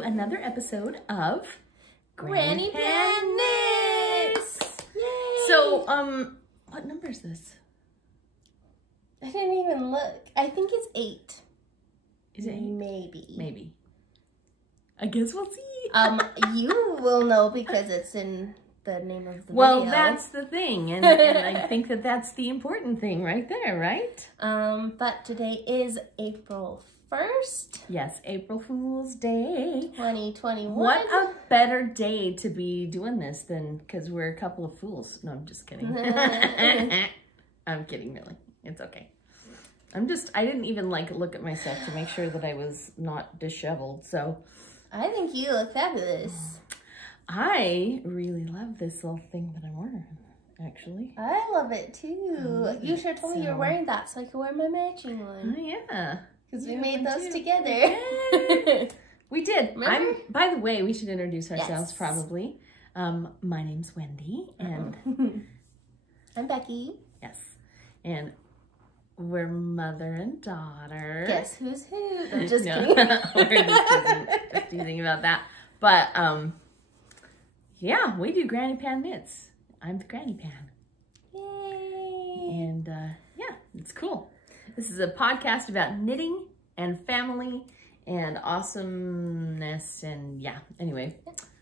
to another episode of Granny Pan Knits! Yay! So, what number is this? I didn't even look. I think it's 8. Is it 8? Maybe. Maybe. I guess we'll see. You will know because it's in the name of the video. Well, that's the thing, and I think that that's the important thing right there, right? But today is April 1st. Yes, April Fool's Day. 2021. What a better day to be doing this than, because we're a couple of fools. No, I'm just kidding. I'm kidding, really. It's okay. I didn't even look at myself to make sure that I was not disheveled, so. I think you look fabulous. I really love this little thing that I'm wearing, actually. I love it too. You should have told me you were wearing that so I could wear my matching one. Oh, yeah. Because we made those together. We did. Remember? By the way, we should introduce ourselves, Yes. probably. My name's Wendy, and I'm Becky. yes, and we're mother and daughter. Guess who's who? I'm just No, kidding. we're just teasing about that. But yeah, we do Granny Pan Knits. I'm the Granny Pan. Yay! And yeah, it's cool. This is a podcast about knitting and family and awesomeness, and yeah. Anyway,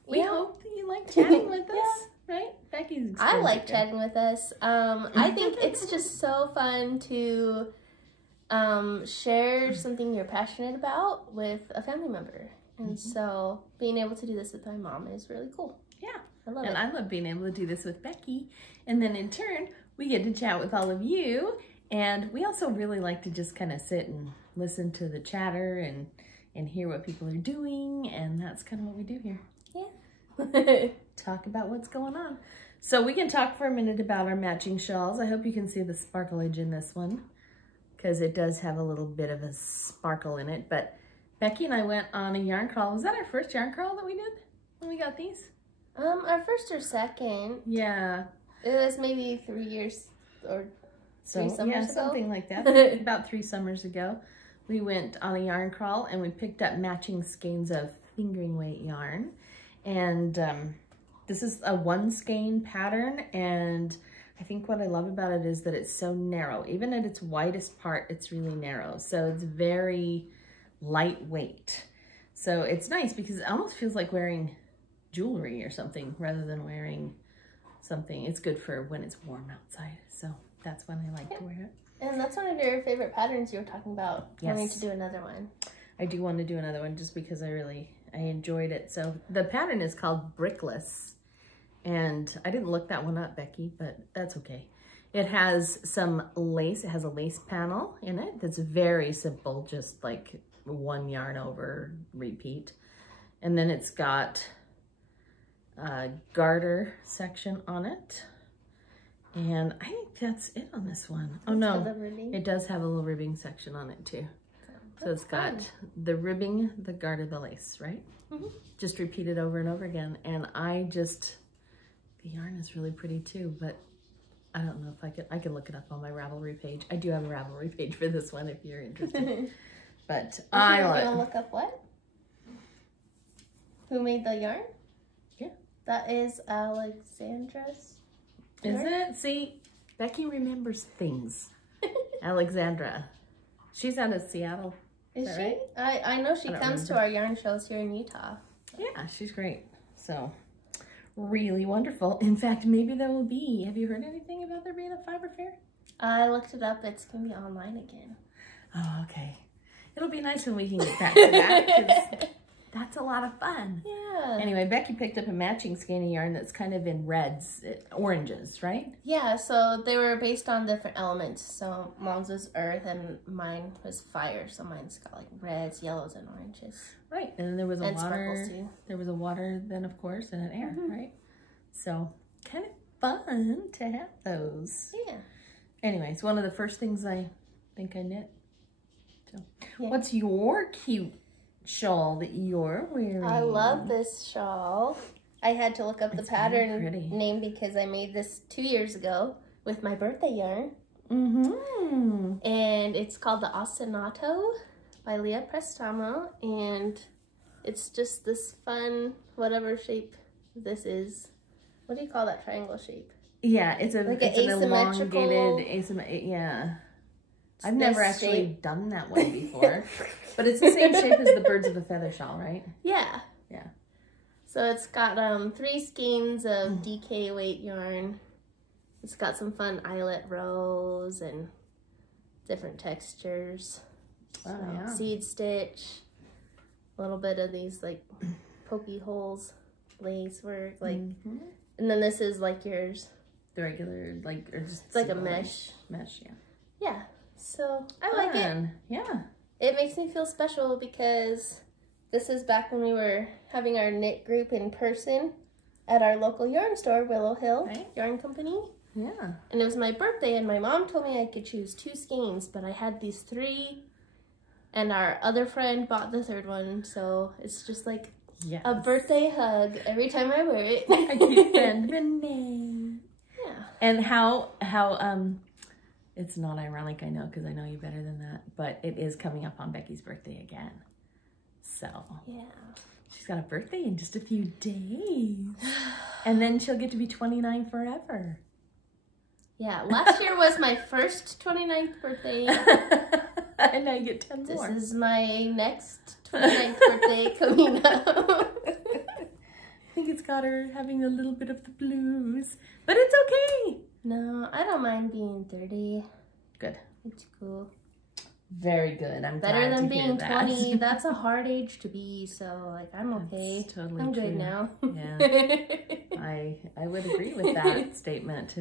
we hope that you like chatting with us, right? Becky's. I like chatting with us. I think it's just so fun to share something you're passionate about with a family member. And so being able to do this with my mom is really cool. Yeah. I love it. And I love being able to do this with Becky. And then in turn, we get to chat with all of you. And we also really like to just kind of sit and listen to the chatter and hear what people are doing. And that's kind of what we do here. Yeah. Talk about what's going on. So we can talk for a minute about our matching shawls. I hope you can see the sparklage in this one, because it does have a little bit of a sparkle in it. But Becky and I went on a yarn crawl. Was that our first yarn crawl that we did when we got these? Our first or second. Yeah. It was maybe 3 years or 3 summers ago. Something like that. About 3 summers ago, we went on a yarn crawl and we picked up matching skeins of fingering weight yarn. And this is a 1 skein pattern, and I think what I love about it is that it's so narrow. Even at its widest part, it's really narrow. So it's very lightweight. So it's nice because it almost feels like wearing jewelry or something rather than wearing something. It's good for when it's warm outside. So that's when I like to wear it. And that's one of your favorite patterns you were talking about. Yes. Wanting to do another one. I do want to do another one just because I enjoyed it. So the pattern is called Brickless. And I didn't look that one up, Becky, but that's okay. It has some lace. It has a lace panel in it that's very simple, just like 1 yarn over, repeat. And then it's got a garter section on it. And I think that's it on this one. Oh no, it does have a little ribbing section on it too. So it's got the ribbing, the garter, the lace, right? Just repeated over and over again. And the yarn is really pretty too, but I don't know if I can look it up on my Ravelry page. I do have a Ravelry page for this one if you're interested. But I love it. You're gonna look up what? Who made the yarn? Yeah. That is Alexandra's yarn? Is it? See, Becky remembers things. Alexandra. She's out of Seattle. Is she? Right? I know she comes to our yarn shows here in Utah. Yeah, she's great. So, really wonderful. In fact, maybe there will be. Have you heard anything about there being a fiber fair? I looked it up. It's going to be online again. Oh, okay. It'll be nice when we can get back to that, 'cause that's a lot of fun. Yeah. Anyway, Becky picked up a matching skein of yarn that's kind of in reds, oranges, right? Yeah, so they were based on different elements. So mom's was earth and mine was fire. So mine's got like reds, yellows, and oranges. Right, and then there was a water. Sparkles too. There was a water then, of course, and an air, right? So kind of fun to have those. Yeah. Anyway, it's one of the first things I think I knit. So, what's your cute shawl that you're wearing? I love this shawl. I had to look up the pattern name because I made this 2 years ago with my birthday yarn. And it's called the Ostinato by Leah Prestamo, and it's just this fun, whatever shape this is. What do you call that triangle shape? Yeah, it's an asymmetrical, elongated, yeah. I've never actually done that one before. But it's the same shape as the birds of a feather shawl, right? Yeah. Yeah. So it's got 3 skeins of DK weight yarn. It's got some fun eyelet rows and different textures. Oh, yeah. Seed stitch, a little bit of these like pokey holes, lace work, like, and then this is like yours. The regular, like, or just it's like a mesh. Mesh, yeah. Yeah. So I like it. Yeah. It makes me feel special because this is back when we were having our knit group in person at our local yarn store, Willow Hill Yarn Company. Yeah. And it was my birthday, and my mom told me I could choose 2 skeins, but I had these 3, and our other friend bought the 3rd one, so it's just like a birthday hug every time I wear it. I keep friend Renee. Yeah. And how it's not ironic, I know, because I know you better than that, but it is coming up on Becky's birthday again. So yeah, she's got a birthday in just a few days, and then she'll get to be 29 forever. Yeah, last year was my first 29th birthday. And now you get 10 more. This is my next 29th birthday coming up. I think it's got her having a little bit of the blues, but it's okay. No, I don't mind being 30. Good. It's cool. Very good. I'm better glad than to hear being that. 20. That's a hard age to be, so like I'm okay. That's totally I'm true. good now. Yeah. I would agree with that statement.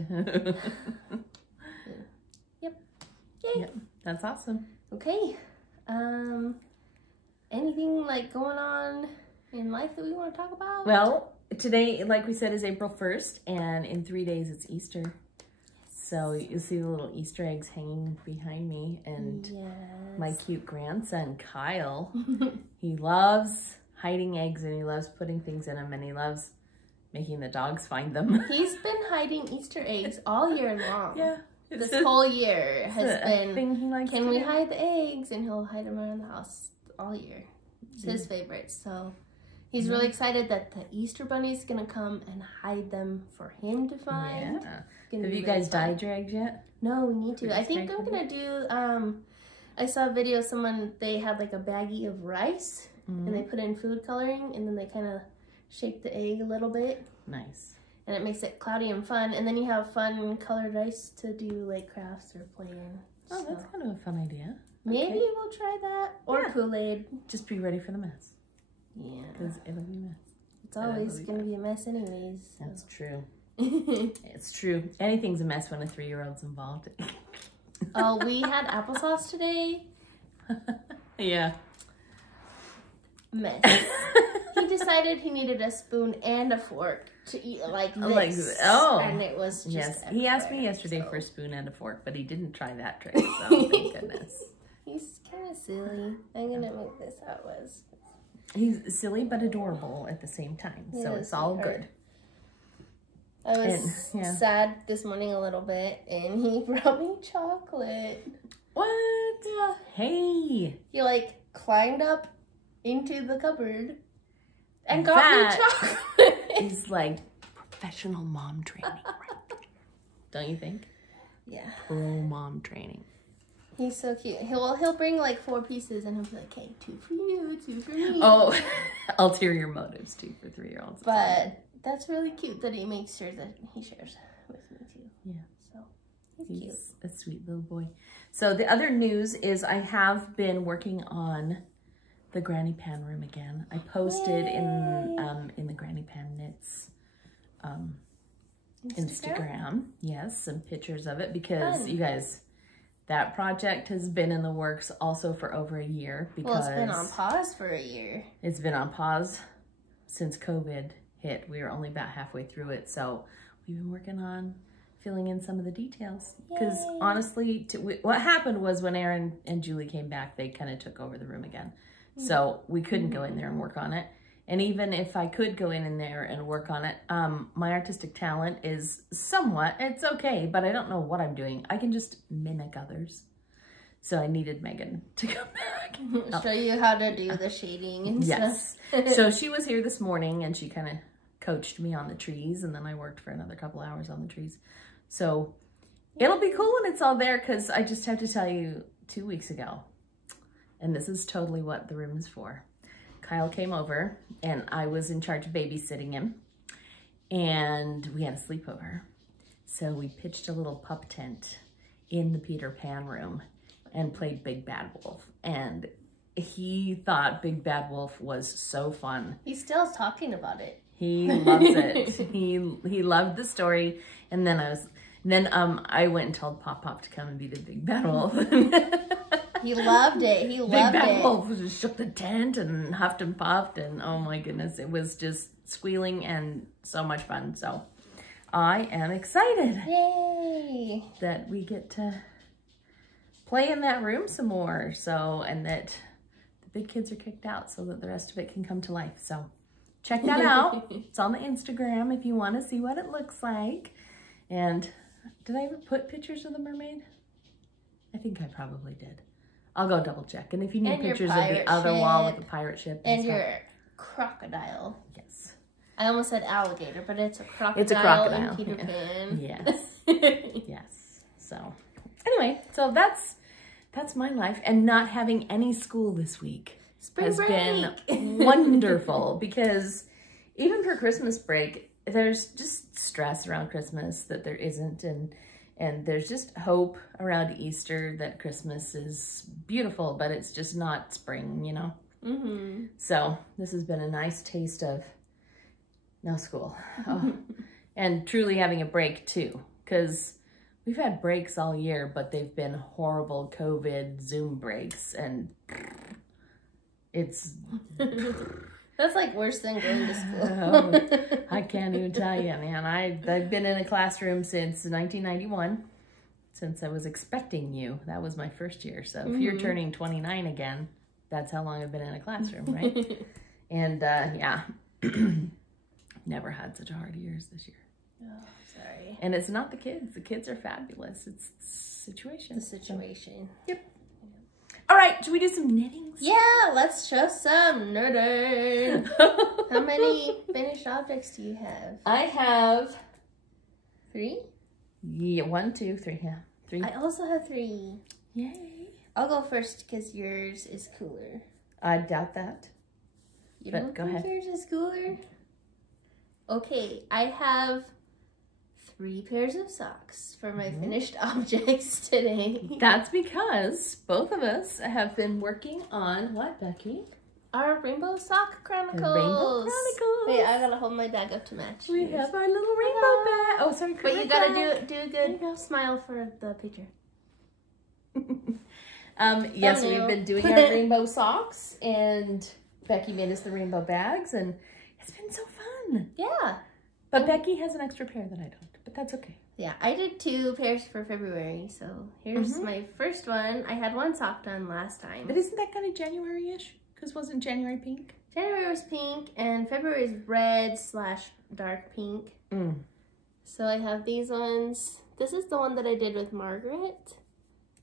Yep. Yay. Yep. That's awesome. Okay. Anything like going on in life that we want to talk about? Well, today, like we said, is April 1st, and in 3 days it's Easter. So you see the little Easter eggs hanging behind me, and my cute grandson, Kyle, he loves hiding eggs, and he loves putting things in them, and he loves making the dogs find them. He's been hiding Easter eggs all year long. Yeah. This whole year has been, thing he likes can we hide the eggs? And he'll hide them around the house all year. It's his favorite, so he's really excited that the Easter Bunny's gonna come and hide them for him to find. Yeah. Have you guys dyed your eggs yet? No, we need to. I think I'm gonna do, I saw a video of someone, they had like a baggie of rice and they put in food coloring and then they kind of shake the egg a little bit. Nice. And it makes it cloudy and fun. And then you have fun colored rice to do like crafts or play in. Oh, that's kind of a fun idea. Maybe we'll try that. Or Kool-Aid. Just be ready for the mess. Yeah. Because it'll be a mess. It's always going to be a mess anyways. So. That's true. It's true. Anything's a mess when a 3-year-old's involved. Oh, we had applesauce today. Yeah. Mess. He decided he needed a spoon and a fork to eat like this. Like, oh. And it was just everywhere. He asked me yesterday for a spoon and a fork, but he didn't try that trick, so thank goodness. He's kind of silly. I'm going to make this how it was. He's silly but adorable at the same time, so it's all good. I was sad this morning a little bit, and he brought me chocolate. What? Hey! He like climbed up into the cupboard and got me chocolate. Is like professional mom training, right? Don't you think? Yeah. Pro mom training. He's so cute. He'll bring like 4 pieces and he'll be like, "Hey, 2 for you, 2 for me." Oh, ulterior motives, 2 for 3-year-olds. But that's really cute that he makes sure that he shares with me too. Yeah. So he's cute. A sweet little boy. So the other news is I have been working on the Granny Pan room again. I posted in the Granny Pan Knits Instagram. Yes, some pictures of it because you guys, that project has been in the works also for over a year because it's been on pause for a year. It's been on pause since COVID hit. We were only about halfway through it, so we've been working on filling in some of the details. Because honestly, what happened was when Aaron and Julie came back, they kind of took over the room again. So we couldn't go in there and work on it. And even if I could go in there and work on it, my artistic talent is somewhat, it's okay, but I don't know what I'm doing. I can just mimic others. So I needed Megan to come back. Show you how to do the shading and Yes. stuff. So she was here this morning and she kind of coached me on the trees, and then I worked for another couple hours on the trees. So it'll be cool when it's all there, because I just have to tell you, 2 weeks ago, and this is totally what the room is for. Kyle came over and I was in charge of babysitting him, and we had a sleepover. So we pitched a little pup tent in the Peter Pan room and played Big Bad Wolf. And he thought Big Bad Wolf was so fun. He's still talking about it. He loves it. He loved the story. And then I went and told Pop Pop to come and be the Big Bad Wolf. He loved it. He loved it. Big Bad Wolf just shook the tent and huffed and puffed, and oh my goodness, it was just squealing and so much fun. So I am excited. Yay! That we get to play in that room some more. So, and that the big kids are kicked out so that the rest of it can come to life. So check that out. It's on the Instagram if you want to see what it looks like. And did I ever put pictures of the mermaid? I think I probably did. I'll go double check. And if you need pictures of the other wall with the pirate ship and your crocodile. Yes. I almost said alligator, but it's a crocodile. It's a crocodile. In Peter Pan. Yes. Yes. So anyway, so that's my life, and not having any school this week has been wonderful, because even for Christmas break, there's just stress around Christmas that there isn't, and there's just hope around Easter that Christmas is beautiful, but it's just not spring, you know? Mm-hmm. So this has been a nice taste of no school. Oh. And truly having a break too, because we've had breaks all year, but they've been horrible COVID Zoom breaks, and it's... That's like worse than going to school. Oh, I can't even tell you, man. I've been in a classroom since 1991, since I was expecting you. That was my first year. So if you're turning 29 again, that's how long I've been in a classroom, right? And yeah, never had such a hard year as this year. Oh, sorry. And it's not the kids. The kids are fabulous. It's the situation. The situation. So, yep. All right, should we do some knitting? Yeah, let's show some knitting. How many finished objects do you have? I have 3? Yeah, 1, 2, 3. Yeah, 3. I also have 3. Yay. I'll go first because yours is cooler. I doubt that. You But don't go think ahead. yours is cooler? Okay, I have 3 pairs of socks for my finished objects today. That's because both of us have been working on what, Becky? Our Rainbow Sock Chronicles. Rainbow Chronicles. Wait, I gotta hold my bag up to match. We have our little rainbow bag. Oh, sorry. But you gotta do a good smile for the picture. Yes, Thumbnail. we've been doing our rainbow socks, and Becky made us the rainbow bags, and it's been so fun. Yeah. But Becky has an extra pair that I don't, but that's okay. Yeah, I did 2 pairs for February, so here's my first one. I had 1 sock done last time. But isn't that kind of January-ish? Because wasn't January pink? January was pink, and February is red/dark pink. So I have these ones. This is the one that I did with Margaret.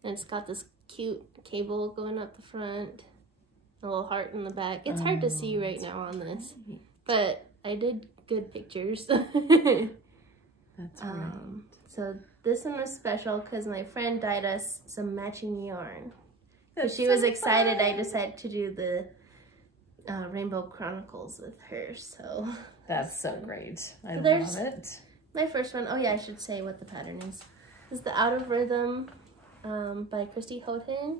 And it's got this cute cable going up the front. A little heart in the back. It's hard to see right now on this. But I did good pictures. That's right. So this one was special because my friend dyed us some matching yarn. That's She was so excited. fun. I decided to do the Rainbow Chronicles with her. So That's so great. I there's- love it. my first one, oh yeah, I should say what the pattern is. This is the Out of Rhythm by Christy Houghton.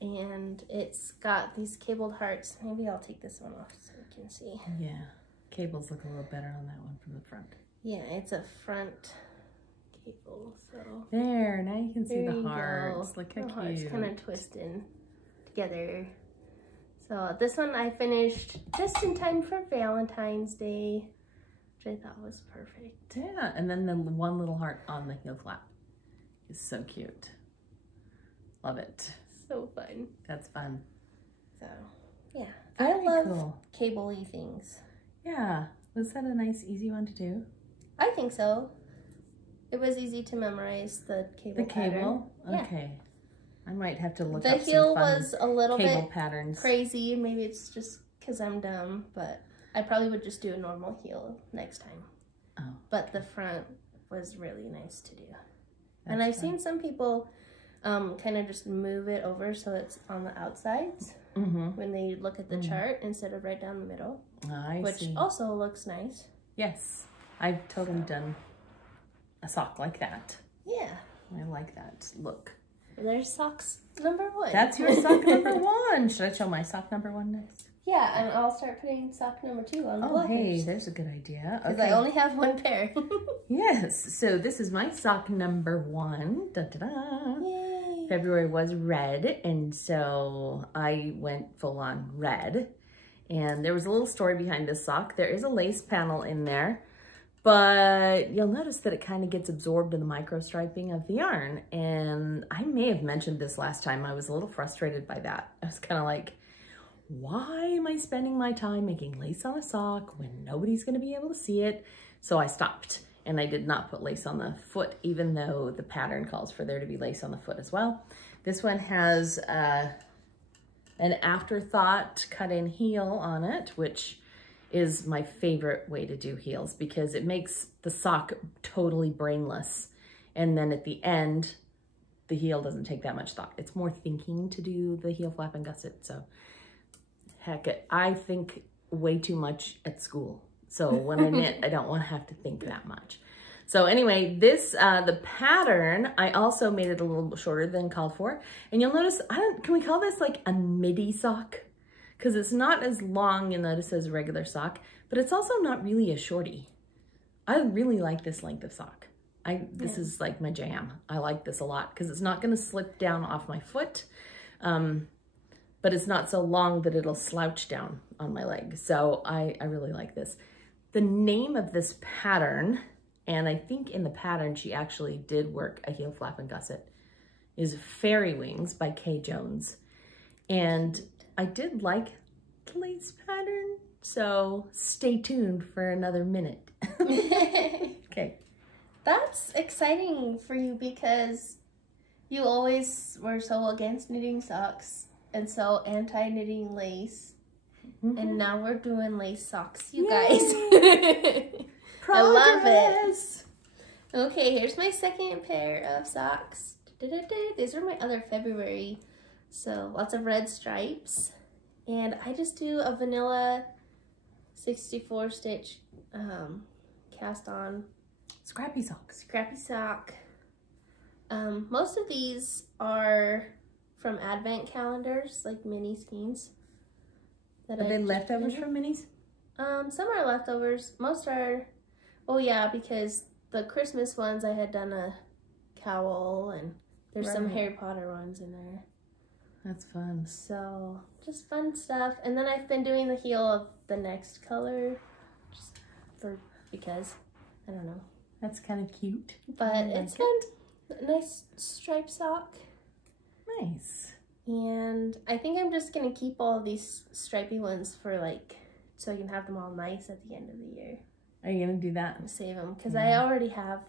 And it's got these cabled hearts. Maybe I'll take this one off so you can see. Yeah. Cables look a little better on that one from the front. Yeah, it's a front cable, so. There, now you can see There the you hearts. go. Look how The hearts cute. kind of twisted together. So this one I finished just in time for Valentine's Day, which I thought was perfect. Yeah, and then the one little heart on the heel flap is so cute. Love it. So fun. That's fun. So, yeah. Very I love cool. cable-y things. Yeah. Was that a nice, easy one to do? I think so. It was easy to memorize the cable The cable? pattern. Yeah. Okay. I might have to look The up heel some fun was a little cable bit patterns. crazy. Maybe it's just because I'm dumb, but I probably would just do a normal heel next time. Oh. But the front was really nice to do. That's and I've fun. seen some people kind of just move it over so it's on the outsides when they look at the chart instead of right down the middle. Which also looks nice. Yes, I've totally done a sock like that. Yeah. I like that look. There's socks number 1. That's your sock number 1. Should I show my sock number 1 next? Yeah, and I'll start putting sock number 2 on the Oh, hey, there's a good idea. Because I only have 1 pair. Yes, so this is my sock number 1. Da-da-da. Yay. February was red, and so I went full on red. And there was a little story behind this sock. There is a lace panel in there, but you'll notice that it kind of gets absorbed in the micro striping of the yarn. And I may have mentioned this last time. I was a little frustrated by that. I was kind of like, why am I spending my time making lace on a sock when nobody's going to be able to see it? So I stopped, and I did not put lace on the foot, even though the pattern calls for there to be lace on the foot as well. This one has an afterthought cut-in heel on it, which is my favorite way to do heels because it makes the sock totally brainless. And then at the end, the heel doesn't take that much thought. It's more thinking to do the heel flap and gusset. So heck, I think way too much at school. So when I knit, I don't want to have to think that much. So anyway, this, the pattern, I also made it a little shorter than called for. And you'll notice, can we call this like a midi sock? Because it's not as long, you'll notice, as a regular sock, but it's also not really a shorty. I really like this length of sock. This is like my jam. I like this a lot because it's not going to slip down off my foot. But it's not so long that it'll slouch down on my leg. So I really like this. The name of this pattern, and I think in the pattern she actually did work a heel flap and gusset, is Fairy Wings by Kay Jones. And I did like the lace pattern, so stay tuned for another minute. Okay. That's exciting for you because you always were so against knitting socks. And so anti-knitting lace. And now we're doing lace socks, you guys. I love it. Okay, here's my second pair of socks. These are my other February. So lots of red stripes. And I just do a vanilla 64 stitch cast on. Scrappy sock. Scrappy sock. Most of these are from advent calendars, like mini skeins. Are they leftovers from minis? Some are leftovers. Most are, oh yeah, because the Christmas ones I had done a cowl, and there's some Harry Potter ones in there. That's fun. So just fun stuff. And then I've been doing the heel of the next color, just because I don't know. That's kind of cute. But it's fun. Nice striped sock. Nice. And I think I'm just going to keep all of these stripy ones for so I can have them all nice at the end of the year. Are you going to do that? Save them, because I already have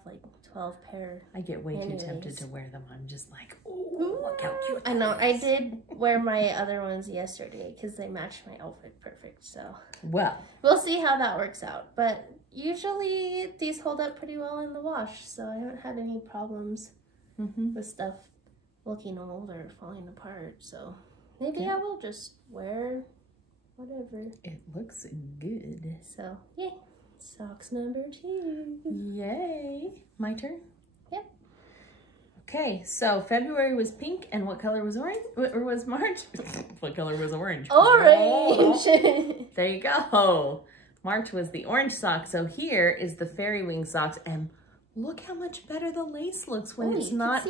12 pair. I get way too tempted to wear them. I'm just like, oh, look how cute. I know. I did wear my other ones yesterday because they matched my outfit perfect. So, well, we'll see how that works out. But usually these hold up pretty well in the wash, so I haven't had any problems with stuff looking old or falling apart. So maybe I will just wear whatever. It looks good. So yay, socks number 2. Yay. My turn? Yep. Okay, so February was pink, and what color was orange? Or was March? What color was orange? Orange! Oh, there you go. March was the orange sock. So here is the Fairy Wing socks, and look how much better the lace looks when it's not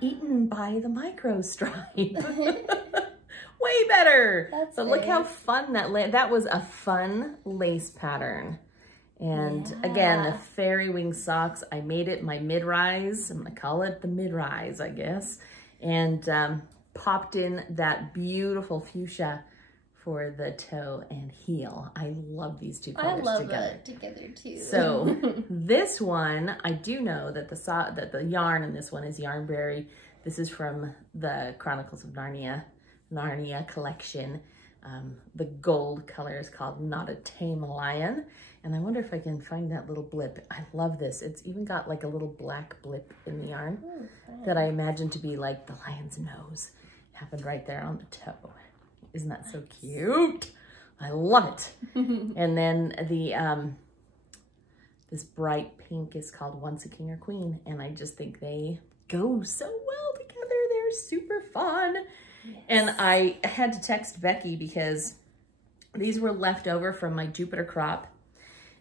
eaten by the micro stripe. Way better. But look how fun that was a fun lace pattern. And again, the Fairy Wing socks, I made it my mid-rise. I'm gonna call it the mid-rise, I guess. And popped in that beautiful fuchsia for the toe and heel. I love these two colors together. I love that together too. So this one, I do know that the yarn in this one is Yarnberry This is from the Chronicles of Narnia collection. The gold color is called Not a Tame Lion. And I wonder if I can find that little blip. I love this. It's even got like a little black blip in the yarn that I imagine to be like the lion's nose. Happened right there on the toe. Isn't that so cute? I love it. And then the this bright pink is called Once a King or Queen. And I just think they go so well together. They're super fun. Yes. And I had to text Becky because these were left over from my Jupiter crop.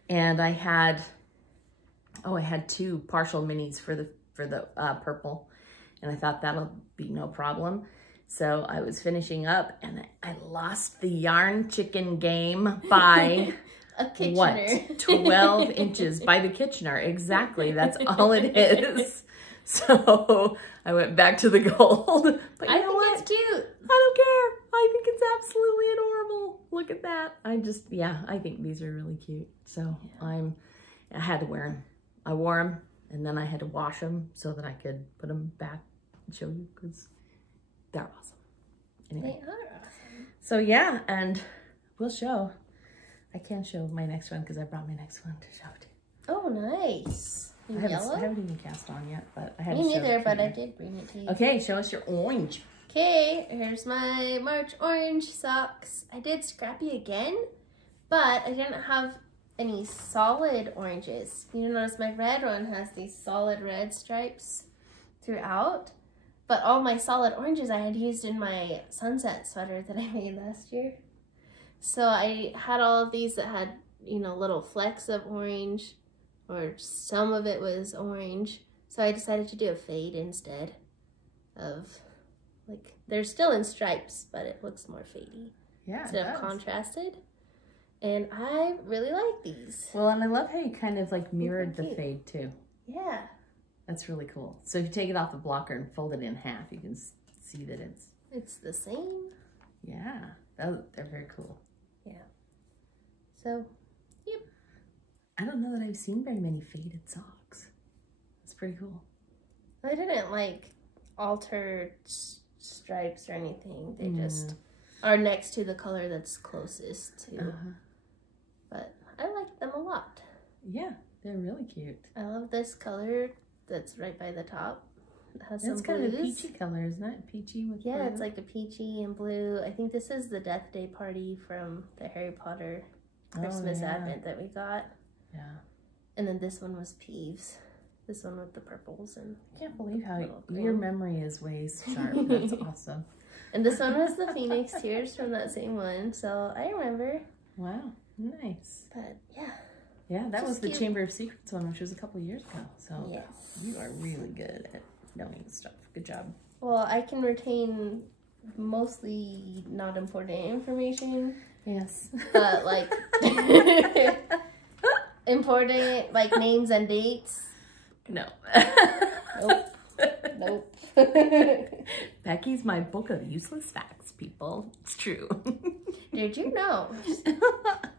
And I had 2 partial minis for the purple. And I thought that'll be no problem. So I was finishing up and I lost the yarn chicken game by what? 12 inches by the Kitchener. Exactly. That's all it is. So I went back to the gold. But you know what? It's cute. I don't care. I think it's absolutely adorable. Look at that. I think these are really cute. So I had to wear them. I wore them and then I had to wash them so that I could put them back and show you because they're awesome. Anyway. They are awesome. So yeah, and we'll show. I can't show my next one because I brought my next one to show too. Oh, nice. I haven't even cast on yet, but I had Me to show neither, it but to I you. did bring it to you. Okay, show us your orange. Okay, here's my March orange socks. I did Scrappy again, but I didn't have any solid oranges. You notice my red one has these solid red stripes throughout, but all my solid oranges I had used in my sunset sweater that I made last year. So I had all of these that had, you know, little flecks of orange, or some of it was orange. So I decided to do a fade instead of, like, they're still in stripes, but it looks more fadey. Yeah, instead of contrasted. And I really like these. Well, and I love how you kind of like mirrored the fade too. Yeah. That's really cool. So if you take it off the blocker and fold it in half, you can see that it's the same. Yeah, they're very cool. Yeah. So, yep. I don't know that I've seen very many faded socks. It's pretty cool. I didn't like alter stripes or anything. They just are next to the color that's closest to. But I like them a lot. Yeah, they're really cute. I love this color that's right by the top. It has some blues. Kind of a peachy color, isn't it? Peachy with blue. It's like a peachy and blue. I think this is the Death Day party from the Harry Potter Christmas Advent that we got. Yeah. And then this one was Peeves. This one with the purples and I can't believe how your memory is way sharp. That's awesome. And this one was the Phoenix Tears from that same one, so I remember. Wow, nice. But yeah. Yeah, that was the Chamber of Secrets one, which was a couple of years ago. So yes, you are really good at knowing stuff. Good job. Well, I can retain mostly not important information. Yes. But like important like names and dates. No. Nope. Becky's my book of useless facts, people. It's true. Did you know?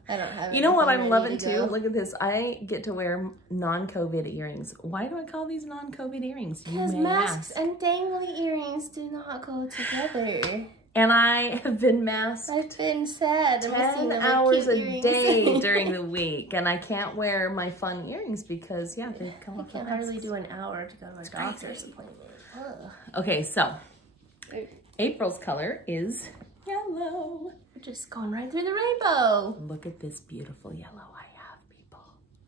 I don't have. You know what I'm loving too? Look at this. I get to wear non-COVID earrings. Why do I call these non-COVID earrings? Because masks and dangly earrings do not go together. And I have been masked. I've been sad. 10 hours a day during the week, and I can't wear my fun earrings because they come off. I can't hardly do an hour to go to a doctor's appointment. Ugh. Okay, so April's color is yellow. We're just going right through the rainbow. Look at this beautiful yellow I have, people.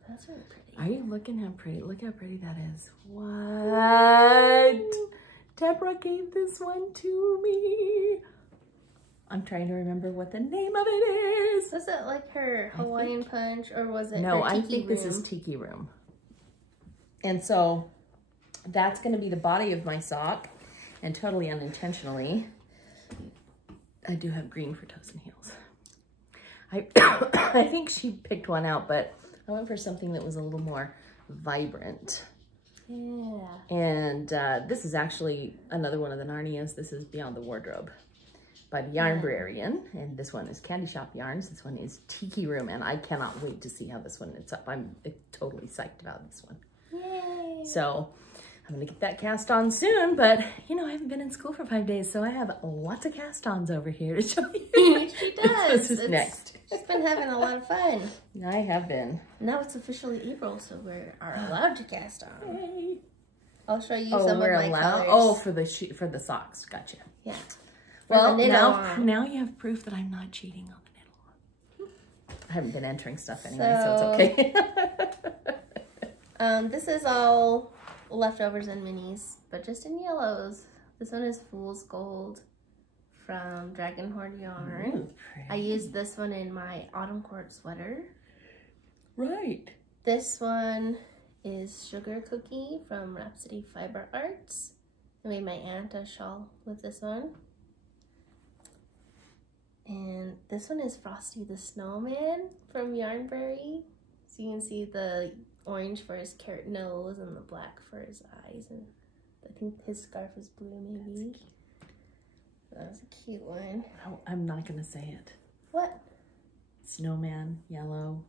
That's really pretty. Are you looking how pretty? Look how pretty that is. What? Deborah gave this one to me. I'm trying to remember what the name of it is. Was it like her Hawaiian Punch, or was it No, her I Tiki think this is Tiki Room. And so that's going to be the body of my sock. And totally unintentionally, I do have green for toes and heels. I think she picked one out, but I went for something that was a little more vibrant. Yeah. And this is actually another one of the Narnias. This is Beyond the Wardrobe by the Yarnbrarian. And this one is Candy Shop Yarns. This one is Tiki Room. And I cannot wait to see how this one ends up. I'm totally psyched about this one. Yay. So I'm gonna get that cast on soon, but you know, I haven't been in school for 5 days, so I have lots of cast-ons over here to show you. She does. This is next. She's been having a lot of fun. I have been. Now it's officially April, so we are allowed to cast on. Yay. I'll show you some of my colors. Oh, for the socks. Gotcha. Yeah. Well, now you have proof that I'm not cheating on the knit. I haven't been entering stuff anyway, so it's okay. This is all leftovers and minis, but just in yellows. This one is Fool's Gold from Dragonhorn Yarn. Ooh, I used this one in my autumn court sweater. Right. This one is Sugar Cookie from Rhapsody Fiber Arts. I made my aunt a shawl with this one. And this one is Frosty the Snowman from Yarnberry. So you can see the orange for his carrot nose and the black for his eyes. And I think his scarf is blue maybe. That was a cute one. Oh, I'm not going to say it. What? Snowman, yellow.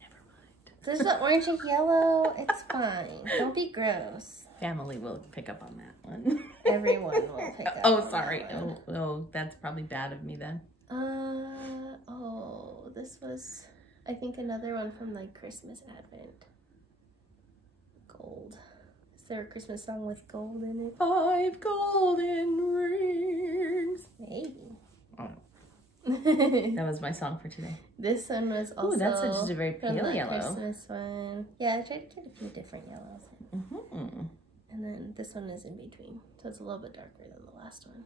Never mind. There's the orange and yellow. It's fine. Don't be gross. Family will pick up on that one. Everyone will pick up. Oh, sorry. Oh, that's probably bad of me then. Oh, this was, I think, another one from like Christmas Advent. Gold. Is there a Christmas song with gold in it? 5 golden rings. Maybe. Oh. That was my song for today. This one was also. Oh, that's just a very pale yellow. Christmas one. Yeah, I tried to get a few different yellows. Mm-hmm. And then this one is in between, so it's a little bit darker than the last one.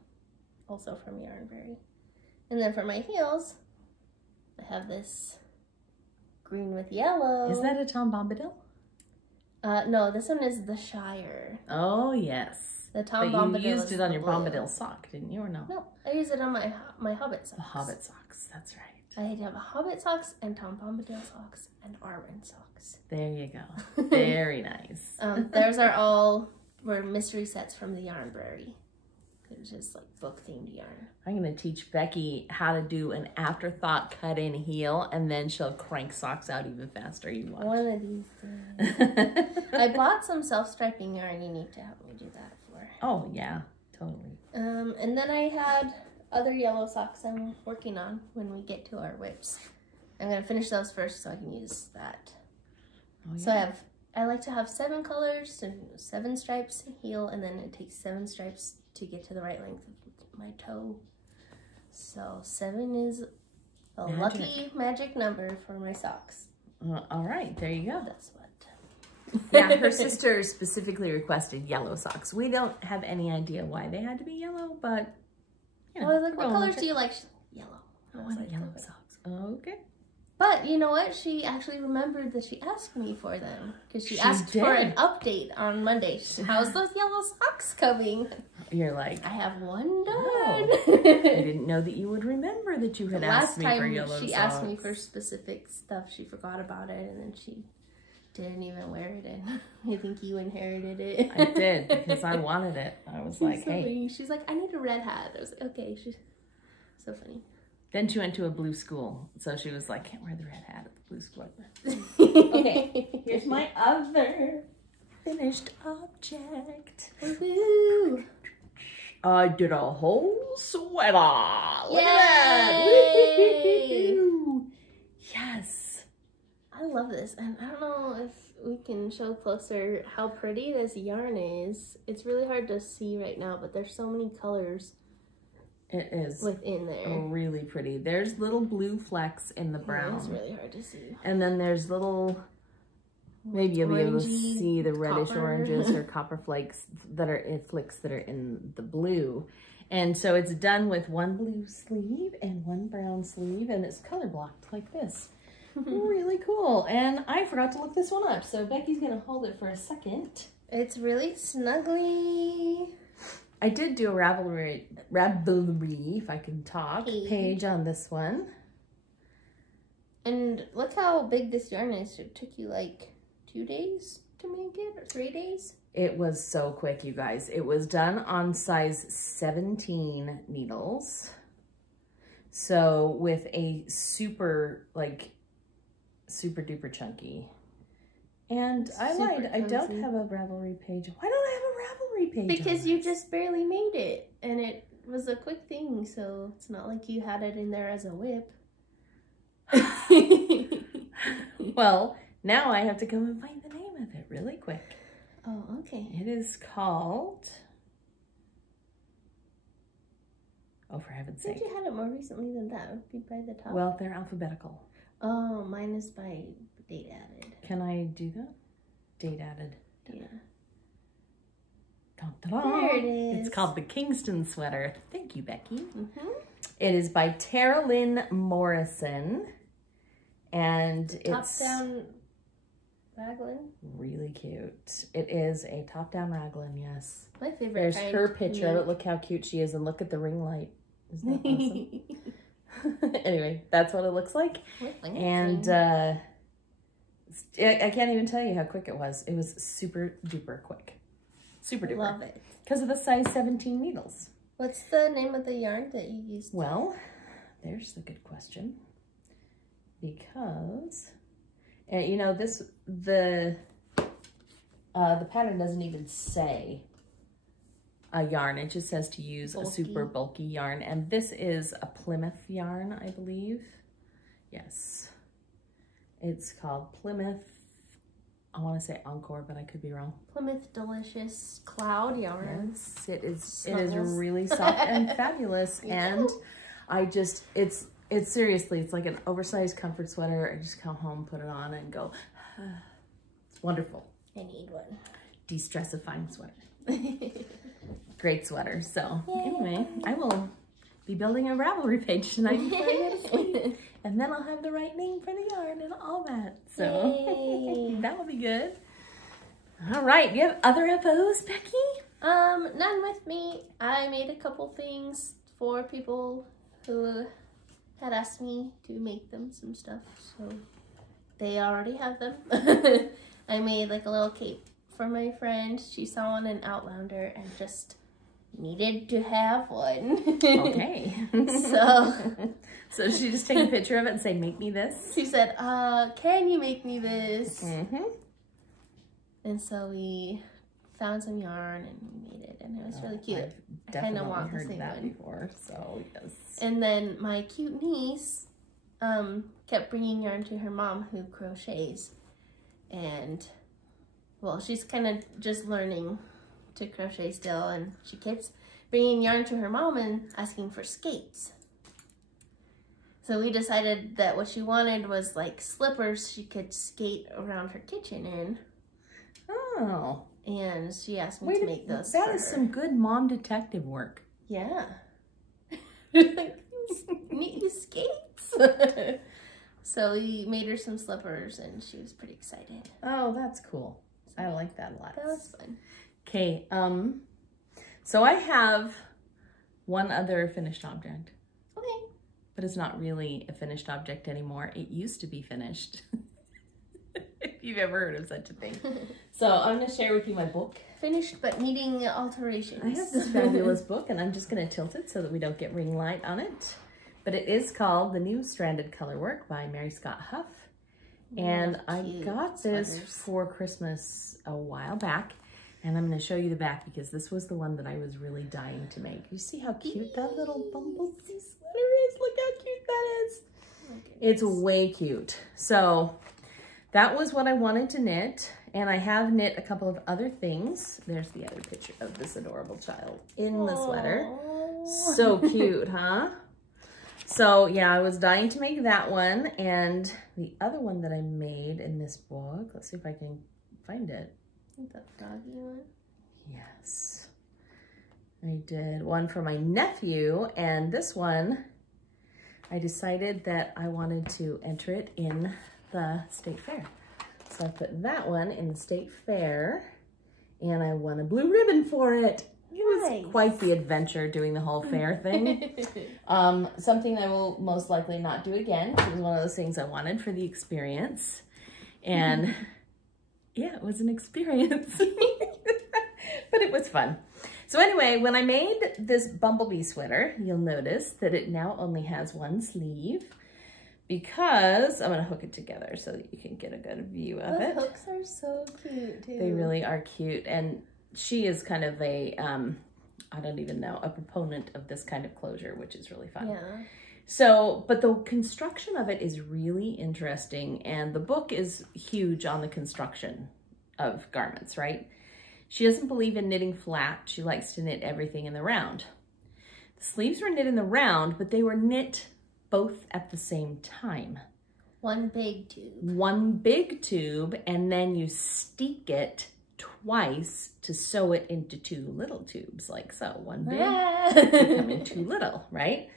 Also from Yarnberry. And then for my heels, I have this green with yellow. Is that a Tom Bombadil? No, this one is the Shire. Oh, yes. The Tom but Bombadil. You used it on your blue. Bombadil sock, didn't you, or no? No, I used it on my Hobbit socks. The Hobbit socks, that's right. I have a Hobbit socks and Tom Bombadil socks and Arwen socks. There you go. Very nice. Those were mystery sets from the Yarnberry. It was just like book themed yarn. I'm going to teach Becky how to do an afterthought cut in heel, and then she'll crank socks out even faster. You watch. One of these days. I bought some self-striping yarn you need to help me do that for. Oh, yeah, totally. And then I had other yellow socks I'm working on when we get to our whips. I'm going to finish those first so I can use that. Oh, yeah. So I like to have 7 colors, so 7 stripes heel, and then it takes 7 stripes to get to the right length of my toe. So 7 is a lucky magic number for my socks. All right, there you go. That's what. Yeah, her sister specifically requested yellow socks. We don't have any idea why they had to be yellow, but you know. Well, like, what colors do you like? Yellow. I want yellow socks. Okay. But you know what? She actually remembered that she asked me for them because she asked for an update on Monday. How's those yellow socks coming? You're like, I have one done. Oh, I didn't know that you would remember that you had asked me for yellow socks. Last time she asked me for specific stuff, she forgot about it, and then she didn't even wear it in. I think you inherited it. I did because I wanted it. I was like, hey. Funny. She's like, I need a red hat. I was like, okay. She's so funny. Then she went to a blue school, so she was like, can't wear the red hat at the blue school. Okay, here's my other finished object. Woohoo! I did a whole sweater. Look Yay! at that. Woo-hoo-hoo-hoo. Yes. I love this, and I don't know if we can show closer how pretty this yarn is. It's really hard to see right now, but there's so many colors. It is within there. Really pretty. There's little blue flecks in the brown. It's really hard to see. And then there's little, maybe you'll be able to see the reddish oranges or copper flakes that are in the blue. And so it's done with one blue sleeve and one brown sleeve, and it's color blocked like this. Really cool. And I forgot to look this one up, so Becky's gonna hold it for a second. It's really snuggly. I did do a Ravelry, if I can talk, page on this one. And look how big this yarn is. It took you like 2 days to make it, or 3 days? It was so quick, you guys. It was done on size 17 needles. So with a super duper chunky And I Super lied. I don't cozy. have a Ravelry page. Why don't I have a Ravelry page? Because you just barely made it, and it was a quick thing, so it's not like you had it in there as a whip. Well, now I have to go and find the name of it really quick. Oh, okay. It is called... Oh, for heaven's I think sake. you had it more recently than that. It would be by the top. Well, they're alphabetical. Oh, mine is by date added. Can I do that? Date added. Yeah. Dun, dun, dun. There it is. It's called the Kingston Sweater. Thank you, Becky. Mm-hmm. It is by Tara Lynn Morrison. And it's Top-down raglan. really cute. It is a top-down raglan, yes. My favorite There's kind her picture of to it. Look how cute she is. And look at the ring light. Isn't that awesome? Anyway, that's what it looks like. And I can't even tell you how quick it was. It was super duper quick. Super duper. Love it. Because of the size 17 needles. What's the name of the yarn that you used? Well, there's the good question. Because, you know, the pattern doesn't even say a yarn. It just says to use a super bulky yarn. And this is a Plymouth yarn, I believe. Yes. It's called Plymouth. I want to say Encore, but I could be wrong. Plymouth Delicious Cloud yarn. Yes, it is Snuggles. really soft and fabulous. And I just, it's seriously, it's like an oversized comfort sweater. I just come home, put it on and go, it's wonderful. I need one. De-stressifying sweater. Great sweater. So Yay. anyway, I will be building a Ravelry page tonight before I go to sleep. And then I'll have the right name for the yarn and all that. So that will be good. All right. Do you have other FOs, Becky? None with me. I made a couple things for people who had asked me to make them some stuff. So they already have them. I made like a little cape for my friend. She saw one in Outlander and just needed to have one. Okay. So she just take a picture of it and say, make me this? She said, can you make me this? Mm-hmm. And so we found some yarn and we made it, and it was really cute. I've I kind definitely of want the heard same that one. before, so yes. And then my cute niece kept bringing yarn to her mom who crochets. And, well, she's kind of just learning to crochet still, and she keeps bringing yarn to her mom and asking for skates. So we decided that what she wanted was like slippers she could skate around her kitchen in. Oh. And she asked me to make those. That is some good mom detective work. Yeah. Neat skates. So we made her some slippers and she was pretty excited. Oh, that's cool. I like that a lot. That was fun. Okay, so I have one other finished object. Okay. But it's not really a finished object anymore. It used to be finished. If you've ever heard of such a thing. So I'm going to share with you my book. Finished but needing alterations. I have this fabulous book, and I'm just going to tilt it so that we don't get ring light on it. But it is called The New Stranded Color Work by Mary Scott Huff. And I got this for Christmas a while back. And I'm going to show you the back because this was the one that I was really dying to make. You see how cute that little bumblebee sweater is? Look how cute that is. It's way cute. So that was what I wanted to knit. And I have knit a couple of other things. There's the other picture of this adorable child in the sweater. So cute, huh? So yeah, I was dying to make that one. And the other one that I made in this book, let's see if I can find it. The froggy one? Yes. I did one for my nephew, and this one, I decided that I wanted to enter it in the state fair. So I put that one in the state fair, and I won a blue ribbon for it. It was quite the adventure doing the whole fair thing. Something I will most likely not do again. It was one of those things I wanted for the experience. And yeah, it was an experience, but it was fun. So anyway, when I made this bumblebee sweater, you'll notice that it now only has one sleeve, because I'm going to hook it together so that you can get a good view of it. The hooks are so cute too. They really are cute. And she is kind of a, I don't even know, a proponent of this kind of closure, which is really fun. Yeah. So, but the construction of it is really interesting. And the book is huge on the construction of garments, right? She doesn't believe in knitting flat. She likes to knit everything in the round. The sleeves were knit in the round, but they were knit both at the same time. One big tube. One big tube, and then you steek it twice to sew it into 2 little tubes, like so. One big, becoming 2 little, right?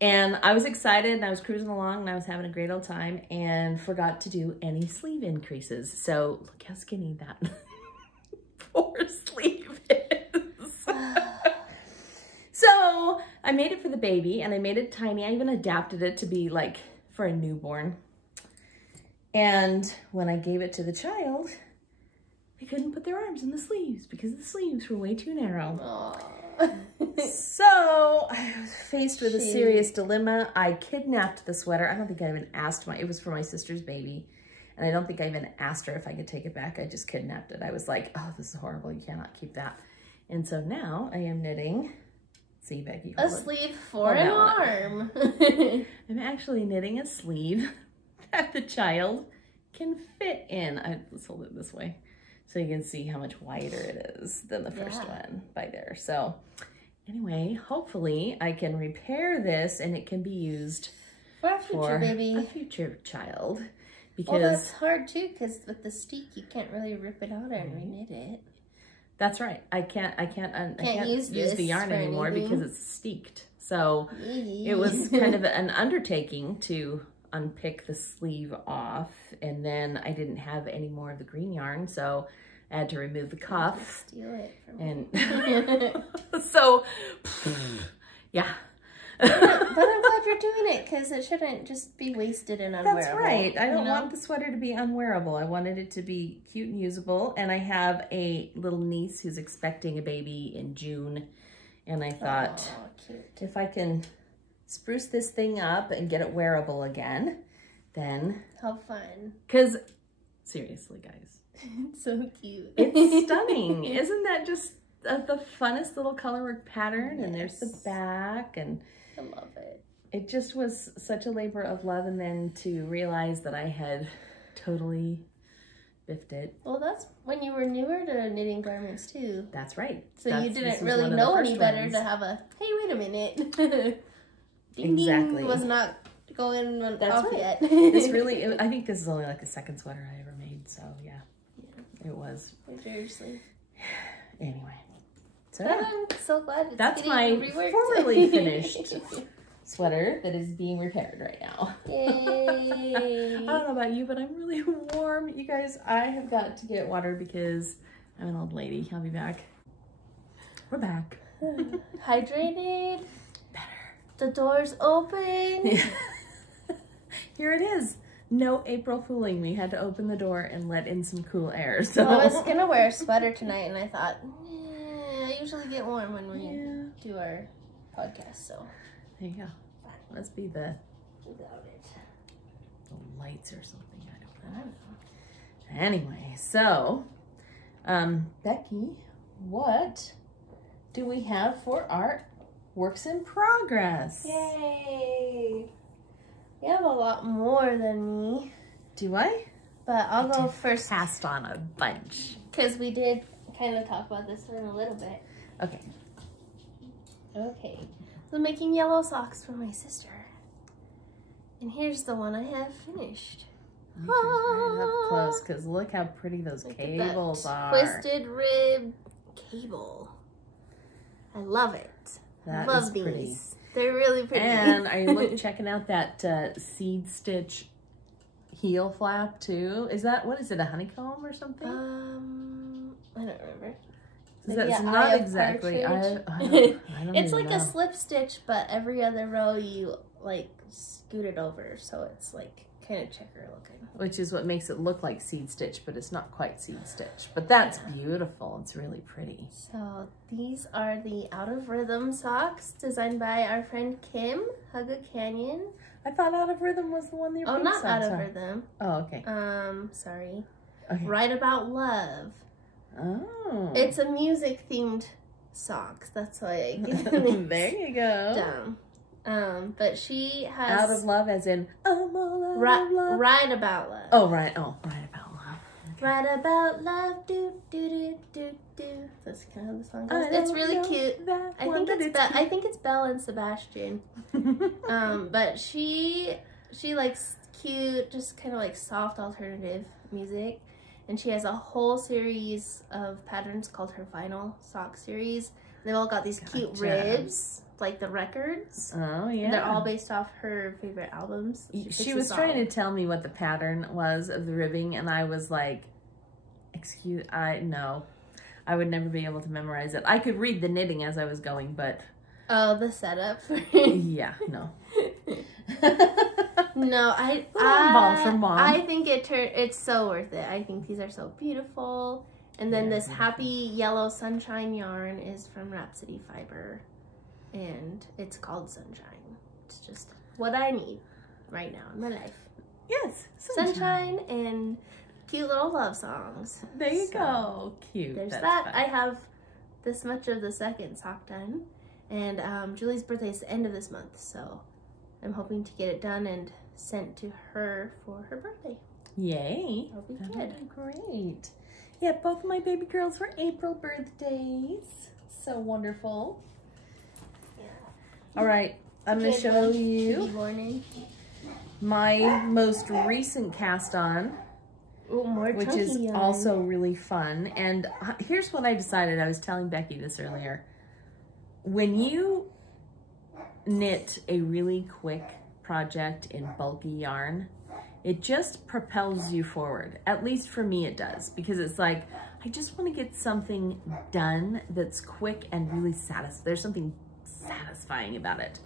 And I was excited, and I was cruising along, and I was having a great old time, and forgot to do any sleeve increases. So look how skinny that poor sleeve is. So I made it for the baby, and I made it tiny. I even adapted it to be like for a newborn. And when I gave it to the child, they couldn't put their arms in the sleeves because the sleeves were way too narrow. So I was faced with a serious dilemma. I kidnapped the sweater. I don't think I even asked it was for my sister's baby. And I don't think I even asked her if I could take it back. I just kidnapped it. I was like, oh, this is horrible. You cannot keep that. And so now I am knitting, see, Becky, a sleeve for an arm. I'm actually knitting a sleeve that the child can fit in. Let's hold it this way so you can see how much wider it is than the first one by there. So anyway, hopefully I can repair this and it can be used for a future baby. A future child. Because well, that's hard too, because with the steek you can't really rip it out and reknit it. That's right. I can't use the yarn anymore because it's steeked. So it was kind of an undertaking to unpick the sleeve off, and then I didn't have any more of the green yarn, so I had to remove the cuff. Steal it from and so yeah. But I'm glad you're doing it, because it shouldn't just be wasted and unwearable. That's right. I don't want the sweater to be unwearable. I wanted it to be cute and usable. And I have a little niece who's expecting a baby in June. And I thought, if I can spruce this thing up and get it wearable again, then... How fun. Because, seriously, guys. It's so cute. It's stunning. Isn't that just the funnest little colorwork pattern? Yes. And there's the back, and... I love it. It just was such a labor of love, and then to realize that I had totally biffed it. Well, that's when you were newer to knitting garments too. That's right. So you didn't really know any better to have a, hey, wait a minute. Ding, exactly. ding was not going off yet. It's really, I think this is only like the second sweater I ever made, so yeah. It was. Seriously. Anyway. So I'm so glad it's that's my reworked. formerly finished sweater that is being repaired right now. Yay! I don't know about you, but I'm really warm. You guys, I have got to get water because I'm an old lady. I'll be back. We're back. Hydrated. Better. The door's open. Here it is. No April fooling me. Had to open the door and let in some cool air. So well, I was gonna wear a sweater tonight, and I thought, I usually get warm when we do our podcast, so. There you go. Must be the Without it. lights or something. I don't know. Anyway, so, Becky, what do we have for our works in progress? Yay! You have a lot more than me. Do I? But I'll go first. Passed on a bunch. Because we did kind of talk about this one a little bit. Okay. Okay. So I'm making yellow socks for my sister. And here's the one I have finished. Make sure it's up close, because look how pretty those cables are. Twisted rib cable. I love it. That love is these. pretty. They're really pretty. And are you checking out that seed stitch heel flap too? Is that, what is it, a honeycomb or something? I don't remember. That's not exactly. I don't it's like know. a slip stitch, but every other row you like scoot it over, so it's like kind of checker looking. Which is what makes it look like seed stitch, but it's not quite seed stitch. But that's beautiful. It's really pretty. So these are the Out of Rhythm socks designed by our friend Kim, Hug a Canyon. I thought Out of Rhythm was the one that Oh, not Out of Rhythm. Oh, okay. Sorry. Okay. Write About Love. Oh. It's a music themed socks. That's why I gave There you go. Down. But she has Out of Love as in I'm all out of love. Write About Love. Oh, right. Oh, Write About Love. Okay. Write about love, do do do do do. That's kind of how the song goes. It's really cute. I think it's Belle and Sebastian. But she likes cute, just kind of like soft alternative music, and she has a whole series of patterns called her vinyl sock series. They've all got these cute ribs, like the records. Oh yeah. And they're all based off her favorite albums. She was trying to tell me what the pattern was of the ribbing, and I was like, no. I would never be able to memorize it. I could read the knitting as I was going, but... Oh, the setup. Yeah, no. No, I think it's so worth it. I think these are so beautiful. And then this Happy Yellow Sunshine yarn is from Rhapsody Fiber. And it's called Sunshine. It's just what I need right now in my life. Yes. Sunshine and cute little love songs. There you go. Cute. There's that. I have this much of the second sock done. And Julie's birthday is the end of this month. So I'm hoping to get it done and sent to her for her birthday. Yay. That'll be good. Great. Yeah, both of my baby girls were April birthdays. So wonderful. Yeah. All right. I'm going to show you my most recent cast on. Ooh, which is also really fun. And here's what I decided. I was telling Becky this earlier. When you knit a really quick project in bulky yarn, it just propels you forward. At least for me it does, because it's like, I just want to get something done that's quick and really satisfying. There's something satisfying about it.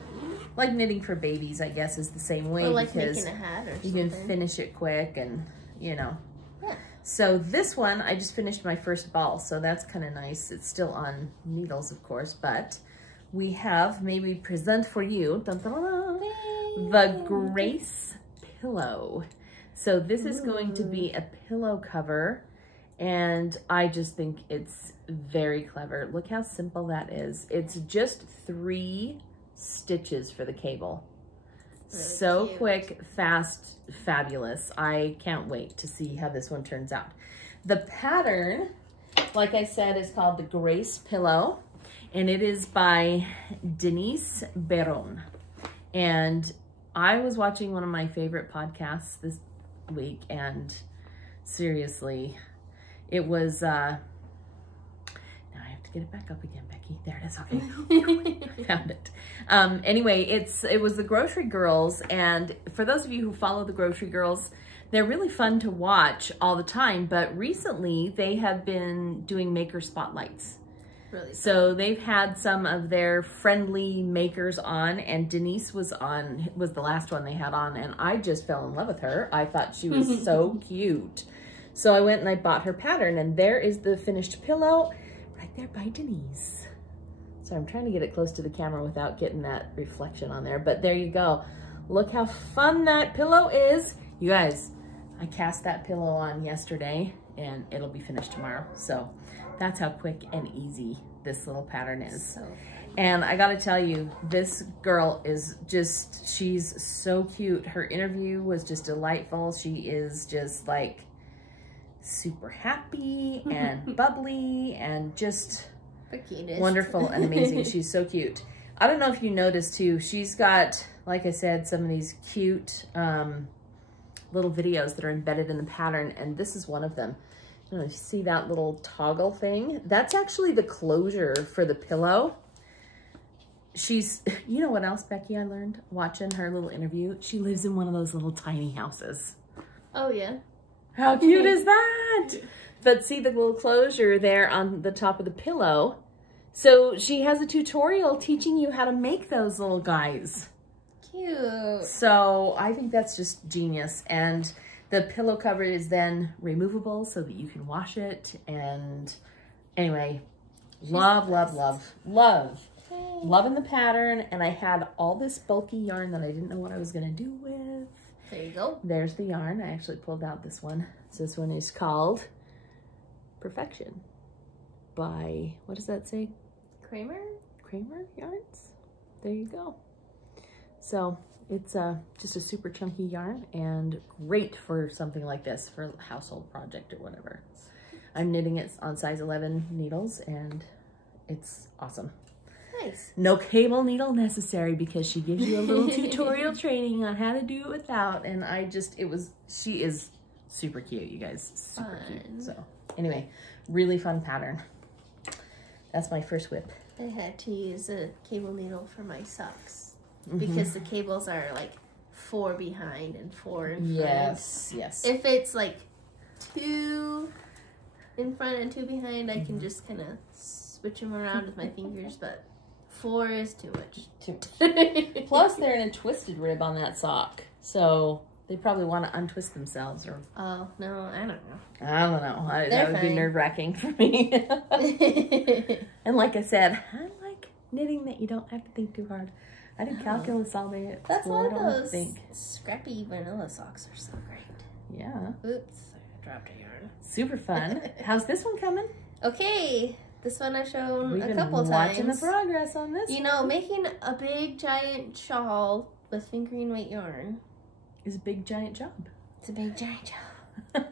Like knitting for babies, I guess, is the same way. Or like because making a hat or something. You can finish it quick and, you know. Yeah. So this one, I just finished my first ball, so that's kind of nice. It's still on needles, of course, but we have, maybe present for you, dun, dun, dun, the Grace Pillow. So this is going to be a pillow cover, and I just think it's very clever. Look how simple that is. It's just 3 stitches for the cable. Really so cute. Quick, fast, fabulous. I can't wait to see how this one turns out. The pattern, like I said, is called the Grace Pillow, and it is by Denise Beron. And I was watching one of my favorite podcasts this week, and seriously, it was, now I have to get it back up again, Becky. There it is, okay. I found it. Anyway, it was the Grocery Girls, and for those of you who follow the Grocery Girls, they're really fun to watch all the time, but recently they have been doing maker spotlights. Really? So they've had some of their friendly makers on, and Denise was the last one they had on, and I just fell in love with her. I thought she was so cute. So I went and I bought her pattern, and there is the finished pillow right there by Denise. So I'm trying to get it close to the camera without getting that reflection on there, but there you go. Look how fun that pillow is. You guys, I cast that pillow on yesterday, and it'll be finished tomorrow. So that's how quick and easy this little pattern is. And I gotta tell you, this girl is just, she's so cute. Her interview was just delightful. She is just like super happy and bubbly and just wonderful and amazing. She's so cute. I don't know if you noticed too, she's got, like I said, some of these cute little videos that are embedded in the pattern, and this is one of them. I don't know if you see that little toggle thing. That's actually the closure for the pillow. She's, you know what else, Becky, I learned watching her little interview? She lives in one of those little tiny houses. Oh, yeah. How cute is that? But see the little closure there on the top of the pillow. So she has a tutorial teaching you how to make those little guys. cute. So I think that's just genius. And the pillow cover is then removable so that you can wash it. And anyway, love. Loving the pattern. And I had all this bulky yarn that I didn't know what I was going to do with. There you go. There's the yarn. I actually pulled out this one. So this one is called Perfection by, what does that say? Kramer Yarns. There you go. So it's just a super chunky yarn and great for something like this, for a household project or whatever. I'm knitting it on size 11 needles and it's awesome. Nice. No cable needle necessary because she gives you a little tutorial training on how to do it without. And she is super cute, you guys. Super cute. So anyway, really fun pattern. That's my first whip. I had to use a cable needle for my socks because the cables are like 4 behind and 4 in front. Yes. If it's like 2 in front and 2 behind, I can just kind of switch them around with my fingers, but 4 is too much. Plus, they're in a twisted rib on that sock, so they probably want to untwist themselves. Or oh no, I don't know. That would be nerve-wracking for me. And like I said, I like knitting that you don't have to think too hard. I did calculus all day at That's school. why those scrappy vanilla socks are so great. Yeah. Oops, I dropped a yarn. Super fun. How's this one coming? Okay, this one I've shown a couple times. Watching the progress on this. You know, making a big giant shawl with fingering weight yarn is a big giant job. It's a big giant job.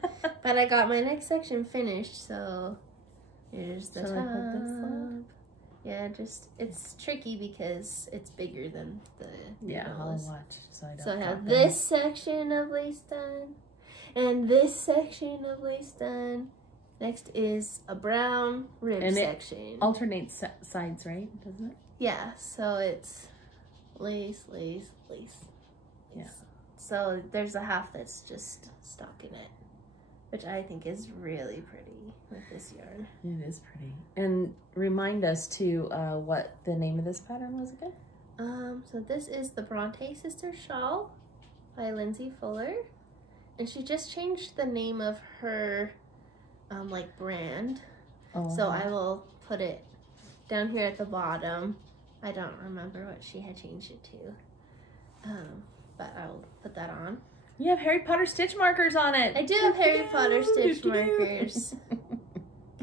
But I got my next section finished, so here's the top. Yeah, it's tricky because it's bigger than the I'll watch so I have this section of lace done and this section of lace done. Next is a brown rib section. It alternates sides, right? Doesn't it? Yeah, so it's lace. Yeah. So there's a half that's just stockinette, which I think is really pretty with this yarn. It is pretty. And remind us too what the name of this pattern was again? So this is the Bronte Sister Shawl by Lindsay Fuller. And she just changed the name of her like brand. So I will put it down here at the bottom. I don't remember what she had changed it to. But I'll put that on. You have Harry Potter stitch markers on it. I do have Harry Potter stitch markers.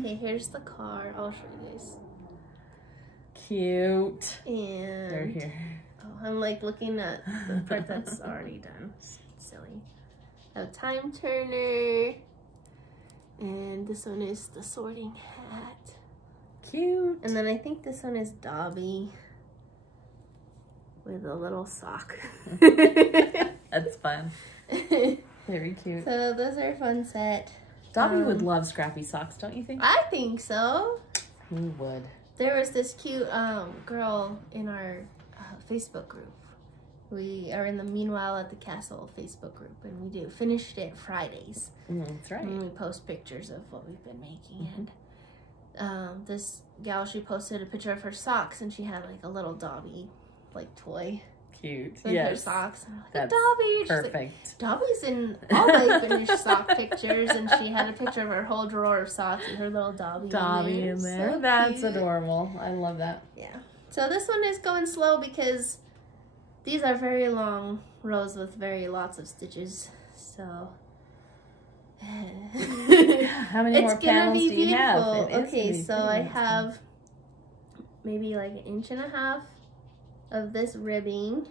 Okay, here's the card. I'll show you guys. Cute. And they're here. Oh, I'm like looking at the part that's already done. Silly. I have time turner. And this one is the sorting hat. Cute. And then I think this one is Dobby with a little sock. That's fun. Very cute. So those are a fun set. Dobby would love scrappy socks, don't you think? I think so. He would. There was this cute girl in our Facebook group. We are in the Meanwhile at the Castle Facebook group, and we do Finished It Fridays. That's right. And we post pictures of what we've been making. And this gal, she posted a picture of her socks, and she had like a little Dobby like toy. Cute. With her socks. And I'm like, that's Dobby. Perfect. Like, Dobby's in all my finished sock pictures, and she had a picture of her whole drawer of socks and her little Dobby in there. So that's cute. adorable. I love that. Yeah. So this one is going slow because these are very long rows with lots of stitches. So how many more panels do you have? Okay, so I have maybe like 1.5 inches of this ribbing.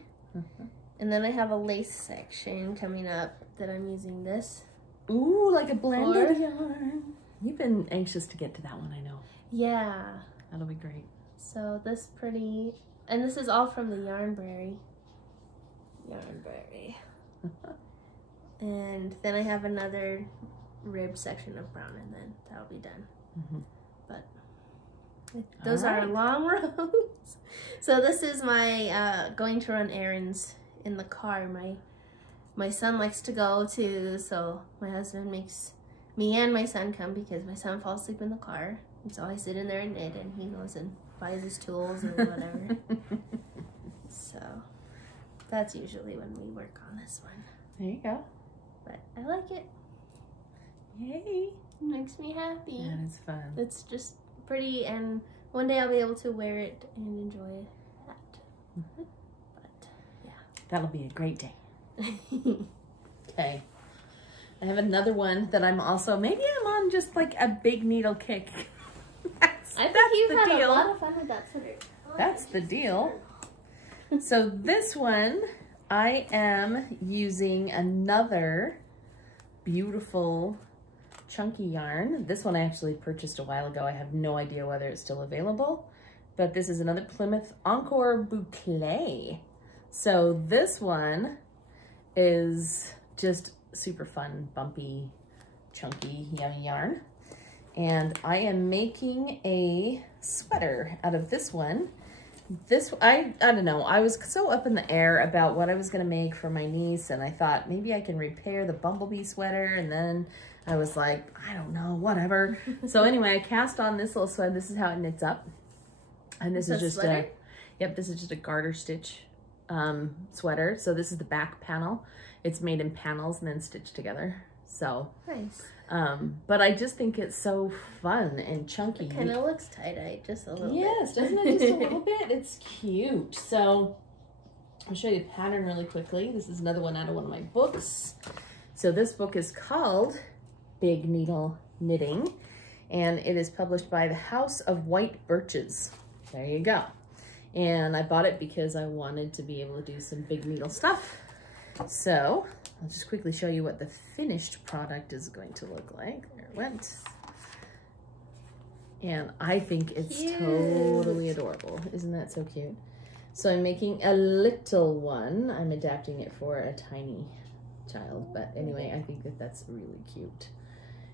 And then I have a lace section coming up that I'm using this. Ooh, like a blended yarn. You've been anxious to get to that one, I know. Yeah. That'll be great. So this pretty, and this is all from the Yarnberry. And then I have another rib section of brown, and then that'll be done. But those are long rows. So this is my going to run errands in the car. My son likes to go too, so my husband makes me and my son come because my son falls asleep in the car. And so I sit in there and knit, and he goes and buys his tools or whatever. So That's usually when we work on this one. There you go. But I like it. Yay. It makes me happy. That is fun. It's just pretty, and one day I'll be able to wear it and enjoy that. Mm-hmm. But, yeah. That'll be a great day. Okay. I have another one that I'm also, maybe I'm on just like a big needle kick. I think you've had a lot of fun with that sweater. That's the deal. So this one, I am using another beautiful chunky yarn. This one I actually purchased a while ago. I have no idea whether it's still available, but this is another Plymouth Encore Boucle. So this one is just super fun, bumpy, chunky, yummy yarn. And I am making a sweater out of this one. I don't know, I was so up in the air about what I was gonna make for my niece, and I thought maybe I can repair the bumblebee sweater, and then I was like, I don't know, whatever. So anyway, I cast on this little sweater. This is how it knits up. And this is just sweater? this is just a garter stitch sweater. So this is the back panel. It's made in panels and then stitched together. So nice. But I just think it's so fun and chunky. It kind of looks tie-dye just a little bit. Yes, doesn't it just a little bit? It's cute. So I'll show you the pattern really quickly. This is another one out of one of my books. So this book is called Big Needle Knitting, and it is published by the House of White Birches. There you go. And I bought it because I wanted to be able to do some big needle stuff. So I'll just quickly show you what the finished product is going to look like. There it went. And I think it's totally adorable. Isn't that so cute? So I'm making a little one. I'm adapting it for a tiny child. But anyway, I think that that's really cute.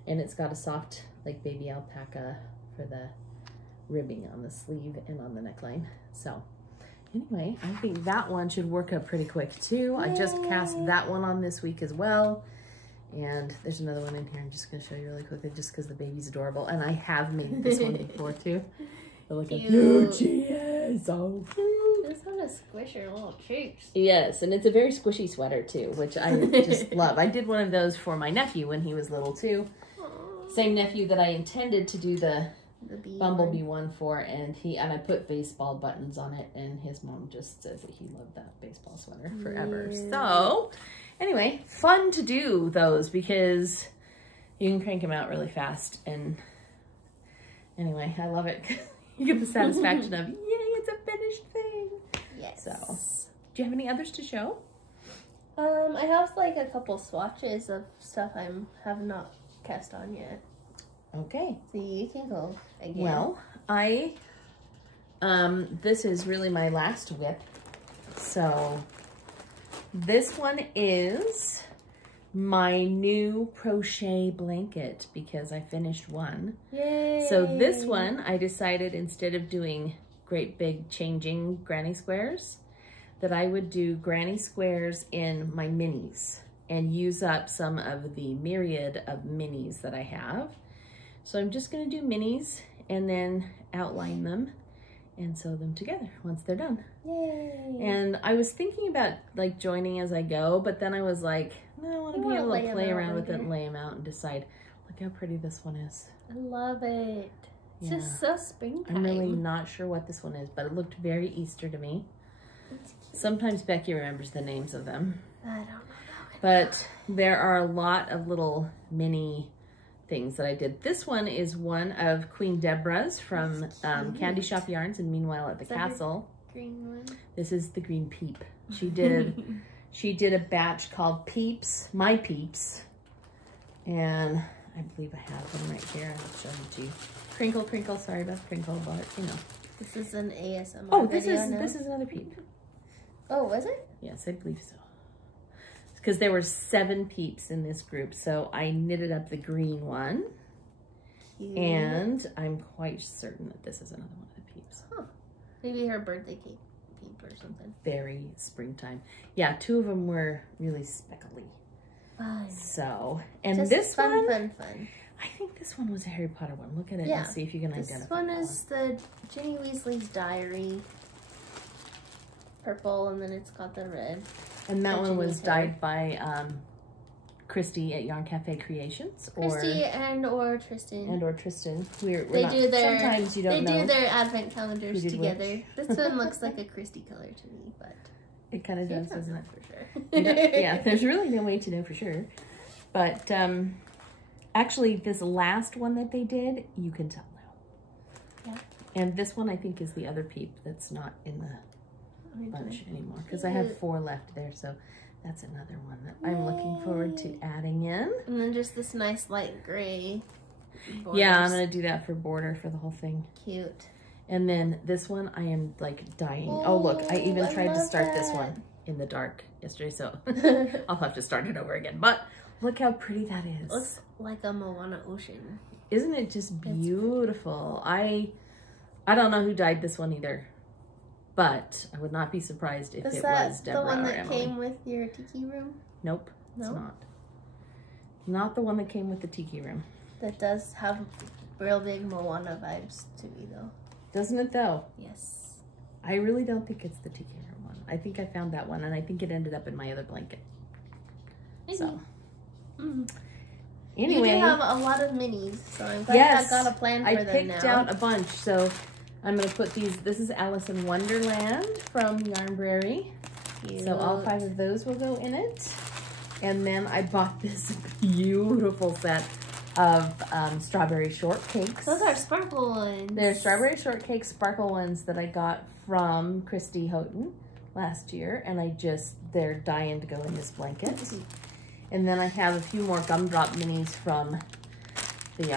And it's got a soft, like baby alpaca for the ribbing on the sleeve and on the neckline. So anyway, I think that one should work up pretty quick too. Yay. I just cast that one on this week as well. And there's another one in here. I'm just gonna show you really quickly just because the baby's adorable. And I have made this one before too. But look how cute she is. So cute. Just want to squish her little cheeks. Yes, and it's a very squishy sweater too, which I just love. I did one of those for my nephew when he was little too. Aww. Same nephew that I intended to do the bumblebee one for, and I put baseball buttons on it, and his mom just said that he loved that baseball sweater forever. Yeah. So anyway, fun to do those because you can crank them out really fast, and anyway, I love it. You get the satisfaction of, yay, it's a finished thing. Yes. So, do you have any others to show? I have like a couple swatches of stuff I have not cast on yet. Okay. So you can go again. Well, this is really my last whip. So this one is my new crochet blanket because I finished one. Yay. So this one, I decided instead of doing great big changing granny squares, that I would do granny squares in my minis and use up some of the myriad of minis that I have. So I'm just gonna do minis and then outline them and sew them together once they're done. Yay. And I was thinking about like joining as I go, but then I was like, no, I want to be able to play around with it and lay them out and decide, look how pretty this one is. I love it. It's just so springtime. I'm really not sure what this one is, but it looked very Easter to me. Sometimes Becky remembers the names of them. I don't know that one. But there are a lot of little mini things that I did. This one is one of Queen Deborah's from Candy Shop Yarns and Meanwhile at the Castle. Green one? This is the green peep. She did a batch called Peeps, My Peeps. And I believe I have them right here. I'll show them to you. Crinkle, crinkle, sorry about crinkle, but you know. This is an ASMR Oh, video this is another peep. Oh, was it? Yes, I believe so. Because there were 7 peeps in this group, so I knitted up the green one. Cute. And I'm quite certain that this is another one of the peeps. Huh. Maybe her birthday cake peep or something. Very springtime. Yeah, 2 of them were really speckly. Fun. So, and just this fun, one, fun. I think this one was a Harry Potter one. Look at it yeah. and see if you can identify. This one is the Ginny Weasley's Diary. purple, and then it's got the red. And that one was dyed by Christy at Yarn Cafe Creations, or Christy or Tristan. We're they not, do their sometimes you don't know. They do their advent calendars together. This one looks like a Christy color to me, but it kind of does, doesn't it? For sure. Yeah, there's really no way to know for sure. But actually, this last one that they did, you can tell now. Yeah. And this one, I think, is the other peep that's not in the bunch anymore, because I have 4 left there, so that's another one that I'm looking forward to adding in. And then just this nice light gray borders. Yeah, I'm going to do that for border for the whole thing. Cute. And then this one, I am like dying. Oh, look, I even tried to start this one in the dark yesterday, so I'll have to start it over again. But look how pretty that is. It looks like a Moana ocean. Isn't it just beautiful? I don't know who dyed this one either, but I would not be surprised if it was Deborah the one or that Emily. came with your tiki room? Nope, it's not. Not the one that came with the tiki room. That does have real big Moana vibes to me, though. Doesn't it, though? Yes. I really don't think it's the tiki room one. I think I found that one, and I think it ended up in my other blanket. Maybe. So, anyway. You do have a lot of minis, so I'm glad I got a plan for them now. I picked out a bunch, so I'm going to put these. This is Alice in Wonderland from Yarnberry. Cute. So all 5 of those will go in it. And then I bought this beautiful set of strawberry shortcakes. Those are sparkle ones. They're strawberry shortcake sparkle ones that I got from Christy Houghton last year. And they're dying to go in this blanket. And then I have a few more gumdrop minis from the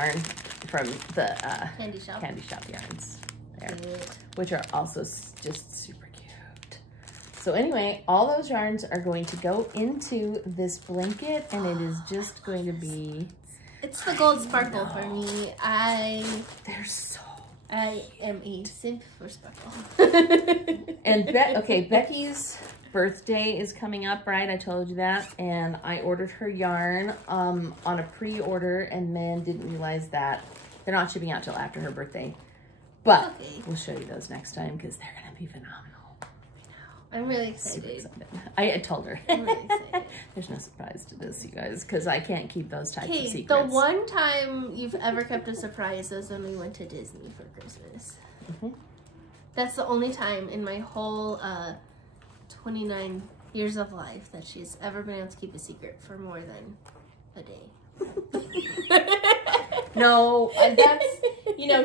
Candy Shop yarns there, which are also just super cute. So anyway, all those yarns are going to go into this blanket, and it is just going to be... It's the gold sparkle for me. They're so I am a simp for sparkle. And Becky's birthday is coming up, right? I told you that. And I ordered her yarn on a pre-order, and then didn't realize that they're not shipping out till after her birthday. But we'll show you those next time, because they're going to be phenomenal. I'm really excited. I told her. I'm really excited. There's no surprise to this, you guys, because I can't keep those types of secrets. The one time you've ever kept a surprise was when we went to Disney for Christmas. That's the only time in my whole 29 years of life that she's ever been able to keep a secret for more than a day. No, that's,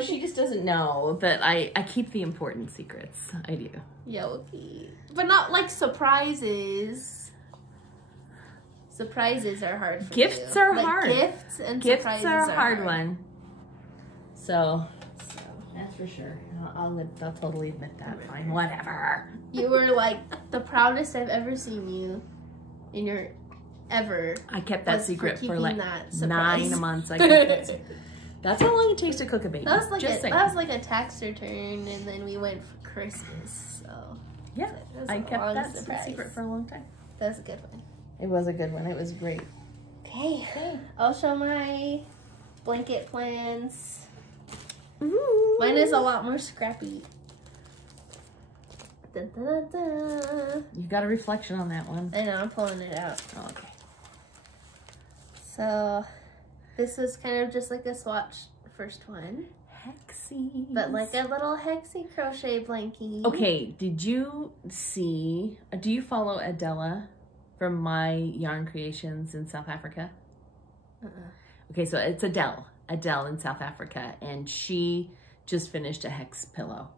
she just doesn't know that I keep the important secrets. I do. Yeah, okay. But not like surprises. Surprises are hard for Gifts you. are hard. Gifts and Gifts surprises are a hard one. So that's for sure. I'll totally admit that. Fine, whatever. You were like the proudest I've ever seen you in your ever. I kept that secret for like that 9 months. I kept that secret. That's how long it takes to cook a baby. That was like a tax return, and then we went for Christmas. So yeah, I kept that secret for a long time. That was a good one. It was a good one. It was great. Okay, I'll show my blanket plans. Ooh. Mine is a lot more scrappy. Dun, dun, dun, dun. You got a reflection on that one. I know, I'm pulling it out. Oh, okay. So this is kind of just like a swatch first one. Hexy. But like a little hexy crochet blankie. Okay, did you see, do you follow Adela from My Yarn Creations in South Africa? Okay, so it's Adele in South Africa, and she just finished a hex pillow.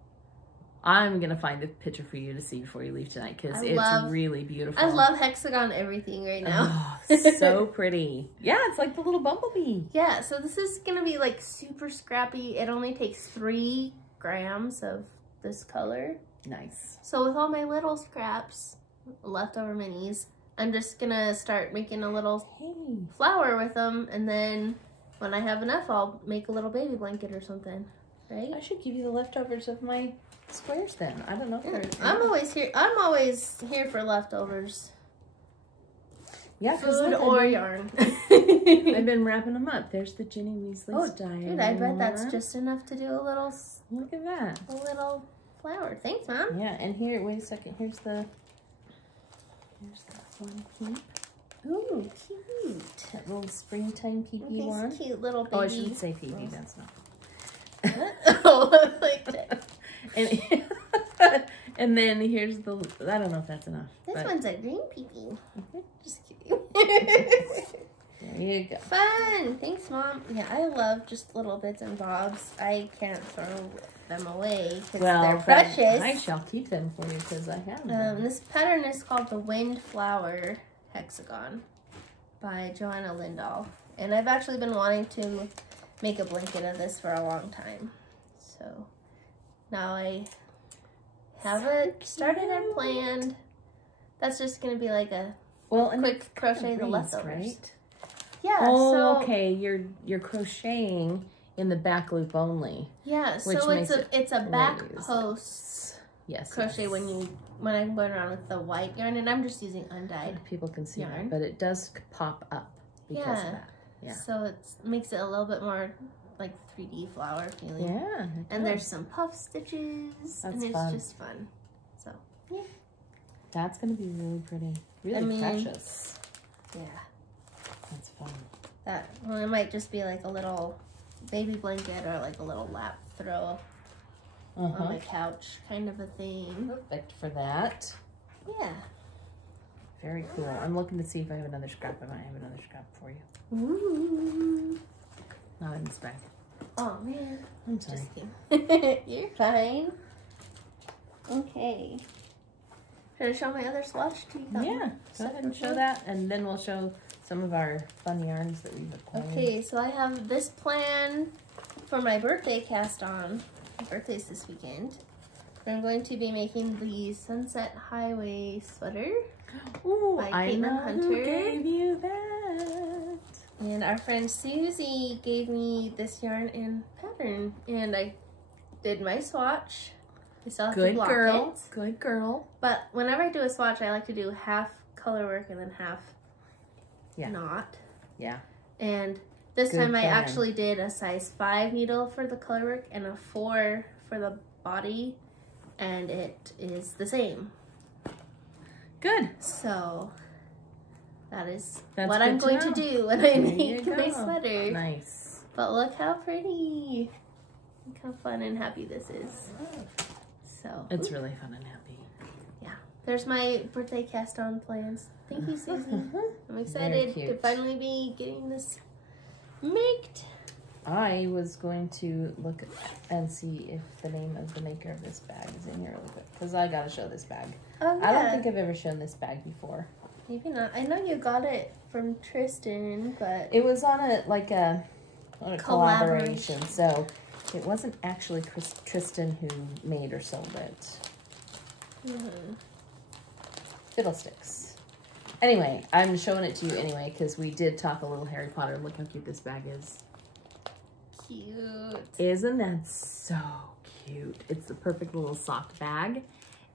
I'm going to find the picture for you to see before you leave tonight, because it's really beautiful. I love hexagon everything right now. Oh, so pretty. Yeah, it's like the little bumblebee. Yeah, so this is going to be like super scrappy. It only takes 3 grams of this color. Nice. So with all my little scraps, leftover minis, I'm just going to start making a little flower with them, and then when I have enough, I'll make a little baby blanket or something, right? I should give you the leftovers of my squares then. I don't know if there's... I'm always here for leftovers. Yeah, food or yarn. I've been wrapping them up. There's the Ginny Weasley's diary. Dude, I bet that's just enough to do a little... Look at that. A little flower. Thanks, Mom. Yeah, and here, wait a second. Here's that one peep. Ooh, cute. That little springtime peepee one. These cute little baby. Oh, I shouldn't say peepee. That's not. Oh, like that. And then here's the. I don't know if that's enough. This one's a green peepee. Just kidding. There you go. Fun. Thanks, Mom. Yeah, I love just little bits and bobs. I can't throw them away because they're precious. I shall keep them for you because I have them. This pattern is called the Wind Flower Hexagon by Joanna Lindahl. And I've actually been wanting to make a blanket of this for a long time. So now I have it started and planned. That's just going to be like a quick crochet the leftovers. Right? Yeah. Oh, so, okay. You're crocheting in the back loop only. Yeah. So it's a back post crochet when I'm going around with the white yarn, and I'm just using undyed. People can see yarn. that, but it does pop up because of that. Yeah. So it makes it a little bit more like 3D flower feeling. Yeah. And there's some puff stitches, and it's just fun. So yeah. That's gonna be really pretty. Really precious. Yeah. That's fun. It might just be like a little baby blanket or like a little lap throw on my couch kind of a thing. Perfect for that. Yeah. Very cool. I'm looking to see if I have another scrap. I might have another scrap for you. Ooh. Not in this bag. Oh man. I'm sorry. Just kidding. You're fine. Okay. Should I show my other swatch to you? Yeah. Go ahead and show that, and then we'll show some of our fun yarns that we've acquired. Okay, so I have this plan for my birthday cast on. My birthday's this weekend. I'm going to be making the Sunset Highway sweater. Ooh, by I know Hunter. who gave you that. And our friend Susie gave me this yarn and pattern. And I did my swatch. I still have to block it. Good girl. But whenever I do a swatch, I like to do half color work and then half not. Yeah. And this time I actually did a size 5 needle for the color work and a 4 for the body. And it is the same. Good. So that's what what I'm going to do when I make my sweater. Nice. But look how pretty. Look how fun and happy this is. So it's really fun and happy. Yeah. There's my birthday cast on plans. Thank you, Susie. I'm excited to finally be getting this made. I was going to look and see if the name of the maker of this bag is in here really quick, because I gotta show this bag. Oh, yeah. I don't think I've ever shown this bag before. Maybe not. I know you got it from Tristan, but it was on a collaboration, so it wasn't actually Tristan who made or sold it. Fiddlesticks. Anyway, I'm showing it to you anyway because we did talk a little Harry Potter. Look how cute this bag is. Cute. Isn't that so cute? It's the perfect little sock bag.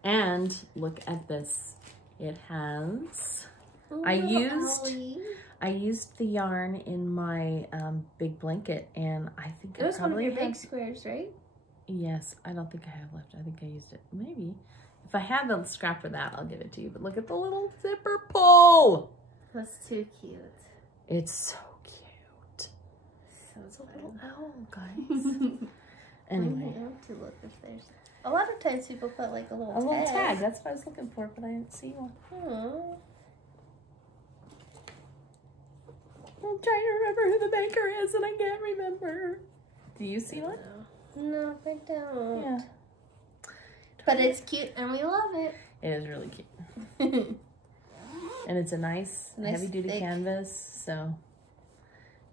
And look at this. It has... Ooh, I used the yarn in my big blanket, and I think it was one of your big squares, right? Yes, I don't think I have left. I think I used it. Maybe. If I have the scrap for that, I'll give it to you. But look at the little zipper pull. That's too cute. It's so cute. So it's a little owl, guys. Anyway. I have to look if there's... A lot of times people put like a little tag. That's what I was looking for, but I didn't see one. Aww. I'm trying to remember who the maker is, and I can't remember. Do you see one? No, I don't. Yeah. But it's cute, and we love it. It is really cute. And it's a nice heavy-duty canvas, so...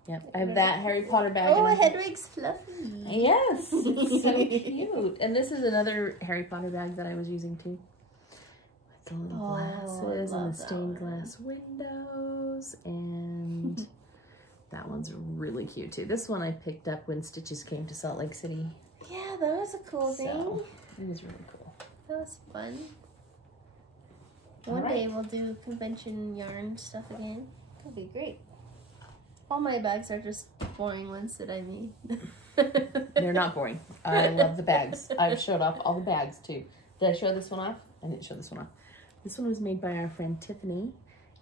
Yep, I have that Harry Potter bag. Oh, Hedwig's fluffy. Yes, it's so cute. And this is another Harry Potter bag that I was using too. With the little glasses and the stained glass windows. And that one's really cute too. This one I picked up when Stitches came to Salt Lake City. Yeah, that was a cool thing. It was really cool. That was fun. One day we'll do convention yarn stuff again. That'd be great. All my bags are just boring ones that I made. They're not boring. I love the bags. I've showed off all the bags too. Did I show this one off? I didn't show this one off. This one was made by our friend Tiffany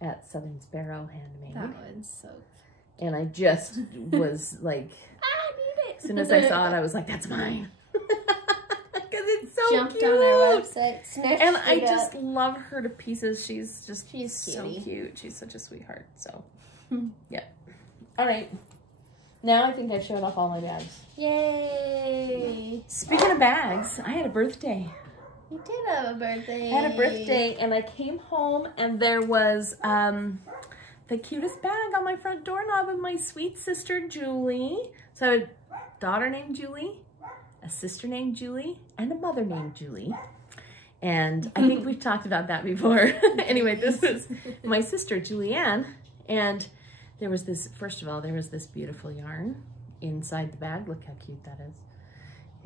at Southern Sparrow Handmade. That one's so cute. And I just was like, I need it. as soon as I saw it, I was like, that's mine. Because it's so Jumped cute. on our website, snatched And I it just up. love her to pieces. She's so cutie. cute. She's such a sweetheart. So, yeah. All right. Now I think I've showed off all my bags. Yay! Speaking of bags, I had a birthday. You did have a birthday. I had a birthday, and I came home, and there was the cutest bag on my front doorknob of my sweet sister, Julie. So I have a daughter named Julie, a sister named Julie, and a mother named Julie. And I think we've talked about that before. Anyway, this is my sister, Julianne, and there was this, first of all, there was this beautiful yarn inside the bag. Look how cute that is.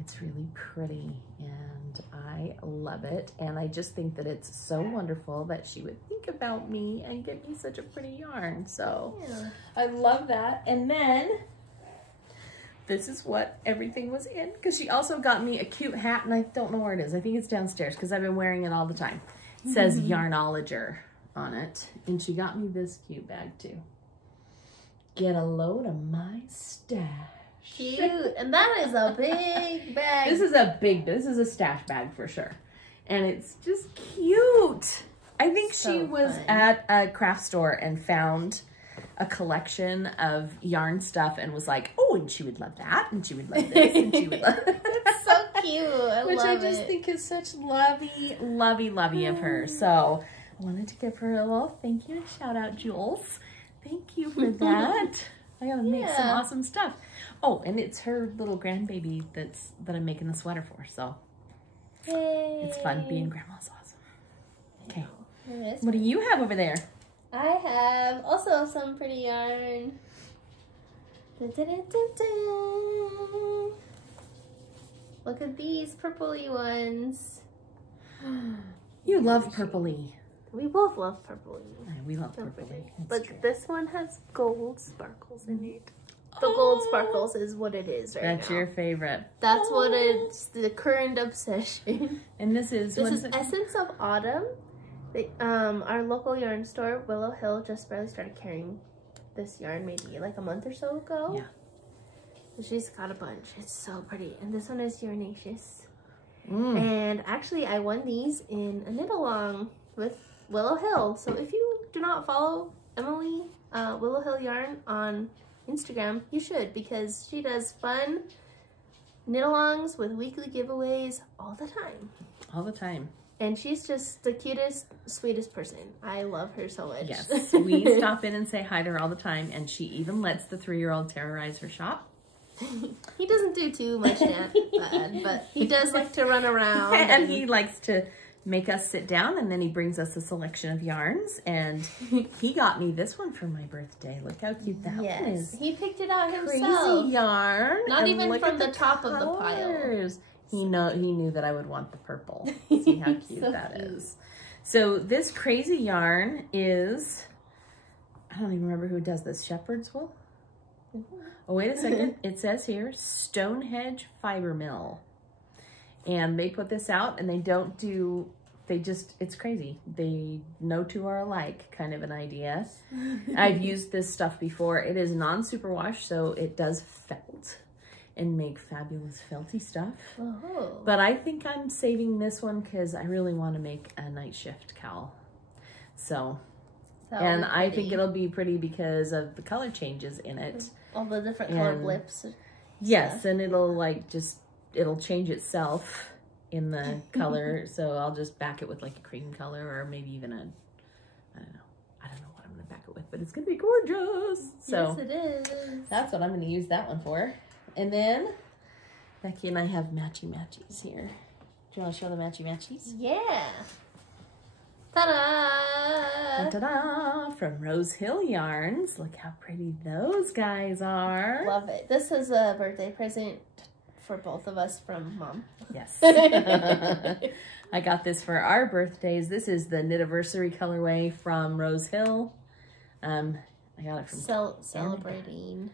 It's really pretty, and I love it. And I just think that it's so wonderful that she would think about me and give me such a pretty yarn. So Yeah. I love that. And then this is what everything was in, because she also got me a cute hat, and I don't know where it is. I think it's downstairs because I've been wearing it all the time. It says Yarnologer on it, and she got me this cute bag too. Get a load of my stash. Cute. And that is a big bag. This is a stash bag for sure. And it's just cute. I think So she was fun. at a craft store and found a collection of yarn stuff and was like, oh, and she would love that, and she would love this, and she would love It's so cute. I which love I just it. think is such lovey of her. So I wanted to give her a little thank you and shout out, Jules. Thank you for that. I gotta make some Yeah. awesome stuff. Oh, and it's her little grandbaby that I'm making the sweater for. So Yay. it's fun. Being grandma's awesome. Okay. It is. What do you have over there? I have also some pretty yarn. Dun, dun, dun, dun, dun. Look at these purpley ones. You love purpley. We both love purpley. We love purpley. But this one has gold sparkles in it. The gold sparkles is what it is right That's now. your favorite. That's what it's the current obsession. And this is This what is it? Essence of Autumn. Our local yarn store, Willow Hill, just barely started carrying this yarn maybe like a month or so ago. Yeah. So she's got a bunch. It's so pretty. And this one is Yarnacious. Mm. And actually, I won these in a knit-along with Willow Hill. So if you do not follow Emily Willow Hill Yarn on Instagram, you should, because she does fun knit-alongs with weekly giveaways all the time. All the time. And she's just the cutest, sweetest person. I love her so much. Yes. We stop in and say hi to her all the time, and she even lets the 3-year-old terrorize her shop. He doesn't do too much bad, but he does like to run around. And he likes to make us sit down, and then he brings us a selection of yarns, and he got me this one for my birthday. Look how cute that one is. He picked it out Crazy himself. yarn. Not and even look from at the top of the pile. colors. He knew that I would want the purple. See how cute So that cute. is. So this crazy yarn is, I don't even remember who does this, Shepherd's Wool? Oh, wait a second. It says here, Stonehenge Fiber Mill. And they put this out, and they don't do, it's crazy. They no two are alike kind of an idea. I've used this stuff before. It is non-superwash, so it does felt and make fabulous felty stuff. Oh. But I think I'm saving this one because I really want to make a night shift cowl. So, That'll and be I think pretty. it'll be pretty because of the color changes in it. All the different color And- blips. Yes, and it'll it'll change itself in the color. So I'll just back it with like a cream color, or maybe even I don't know what I'm gonna back it with, but it's gonna be gorgeous. So Yes, it is. that's what I'm gonna use that one for. And then Becky and I have matchy-matchies here. Do you want to show the matchy-matchies? Yeah. Ta-da! Ta-da! From Rose Hill Yarns. Look how pretty those guys are. Love it. This is a birthday present for both of us from Mom. Yes. I got this for our birthdays. This is the Knitiversary colorway from Rose Hill. I got it from Celebrating.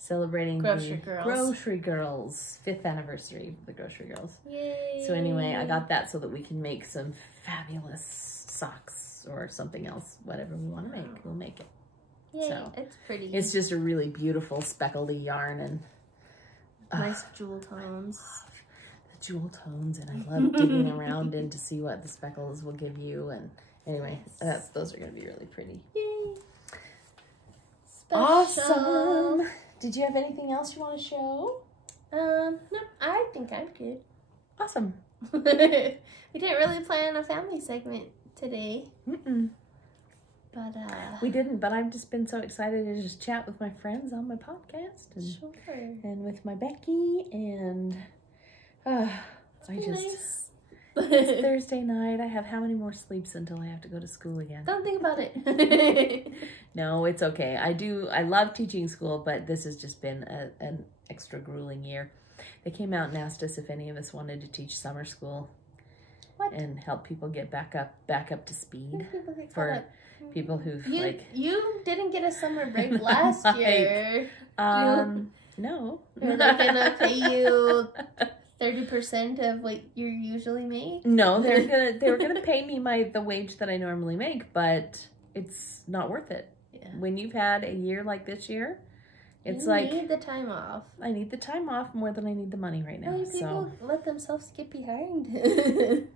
celebrating Grocery the Girls. Grocery Girls 5th anniversary of the Grocery Girls. Yay! So anyway, I got that so that we can make some fabulous socks or something else, whatever we want to make, we'll make it. Yay, So it's pretty. It's just a really beautiful speckledy yarn and nice jewel tones. The jewel tones, and I love digging around in to see what the speckles will give you. And anyway, those are going to be really pretty. Yay! Special. Awesome. Did you have anything else you want to show? No, I think I'm good. Awesome. We didn't really plan a family segment today. But we didn't, but I've just been so excited to just chat with my friends on my podcast and with my Becky, and nice. It's Thursday night. I have how many more sleeps until I have to go to school again? Don't think about it. No, it's okay. I love teaching school, but this has just been an extra grueling year. They came out and asked us if any of us wanted to teach summer school. What? And help people get back up to speed for people who've you didn't get a summer break last year. No. Are they gonna pay you 30% of what you usually make? No, they were gonna pay me the wage that I normally make, but it's not worth it. Yeah. When you've had a year like this year, it's you need the time off. I need the time off more than I need the money right now. People let themselves get behind.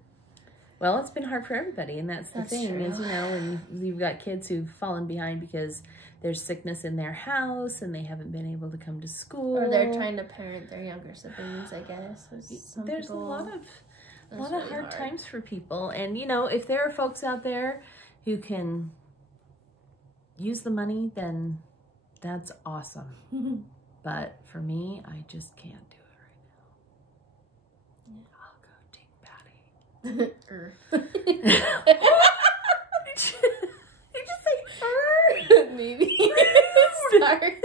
Well, it's been hard for everybody, and that's the thing true. Is, when you've got kids who've fallen behind because there's sickness in their house and they haven't been able to come to school. Or they're trying to parent their younger siblings, I guess. There's a lot of hard times for people. And, if there are folks out there who can use the money, then that's awesome. But for me, I just can't do it right now. Yeah. I'll go take Patty. Did you say maybe. Sorry.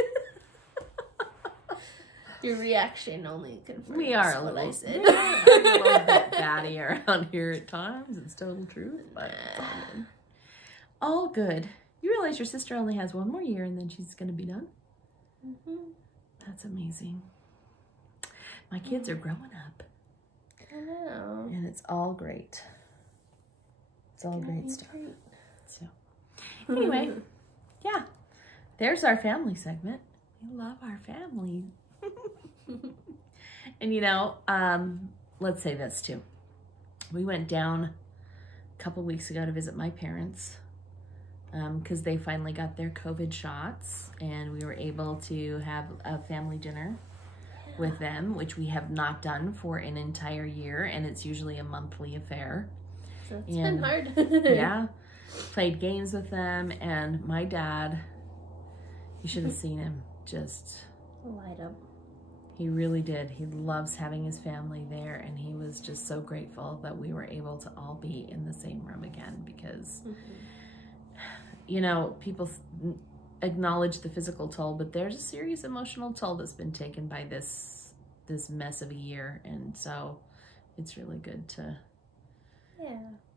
Your reaction only confirms we are a what little, I said. a little bit batty around here at times. It's total truth, but it's all good. You realize your sister only has one more year and then she's going to be done? That's amazing. My kids are growing up. I know. And it's all great. It's all great stuff. So, anyway, yeah, there's our family segment. We love our family. And let's say this too. We went down a couple weeks ago to visit my parents because they finally got their COVID shots, and we were able to have a family dinner with them, which we have not done for an entire year, and it's usually a monthly affair. So it's been hard. Yeah. Played games with them, and my dad, you should have seen him just light up. He really did. He loves having his family there, and he was just so grateful that we were able to all be in the same room again because, people acknowledge the physical toll, but there's a serious emotional toll that's been taken by this mess of a year, and so it's really good to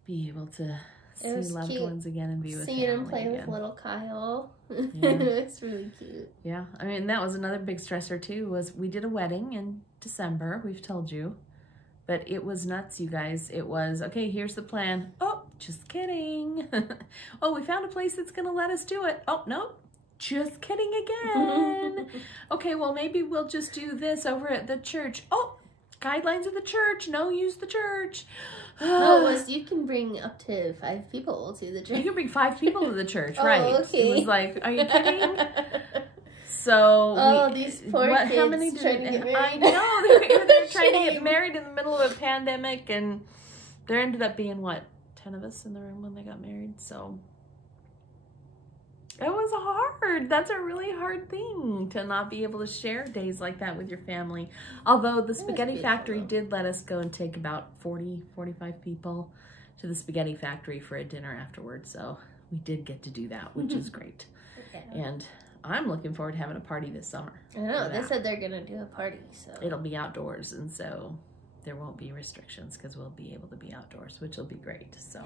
be able to see loved ones again and be with family seeing him play again. with little Kyle. Yeah. It's really cute. Yeah, I mean, that was another big stressor too, was we did a wedding in December, we've told you, but it was nuts, you guys. It was, okay, here's the plan. Oh, just kidding. Oh, we found a place that's gonna let us do it. Oh, no, just kidding again. Okay, well, maybe we'll just do this over at the church. Oh, guidelines of the church, no, use the church. No, it was you can bring up to 5 people to the church. You can bring 5 people to the church, Oh, right? okay. It was like, are you kidding? So these poor kids how many trying to get married. I know they're trying to get married in the middle of a pandemic, and there ended up being 10 of us in the room when they got married. So it was hard. That's a really hard thing to not be able to share days like that with your family. Although the Spaghetti Factory did let us go and take about 45 people to the Spaghetti Factory for a dinner afterwards. So we did get to do that, which is great. And I'm looking forward to having a party this summer. I know. They said they're going to do a party. So it'll be outdoors, and so there won't be restrictions because we'll be able to be outdoors, which will be great. So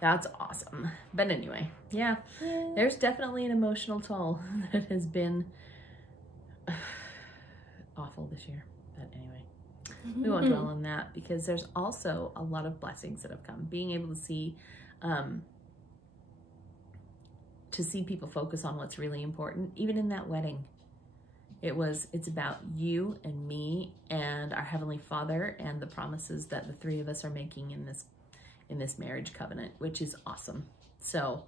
that's awesome. But anyway, yeah, there's definitely an emotional toll that has been awful this year. But anyway, we won't dwell on that because there's also a lot of blessings that have come. Being able to see people focus on what's really important, even in that wedding. It's about you and me and our Heavenly Father and the promises that the three of us are making in this marriage covenant, which is awesome. So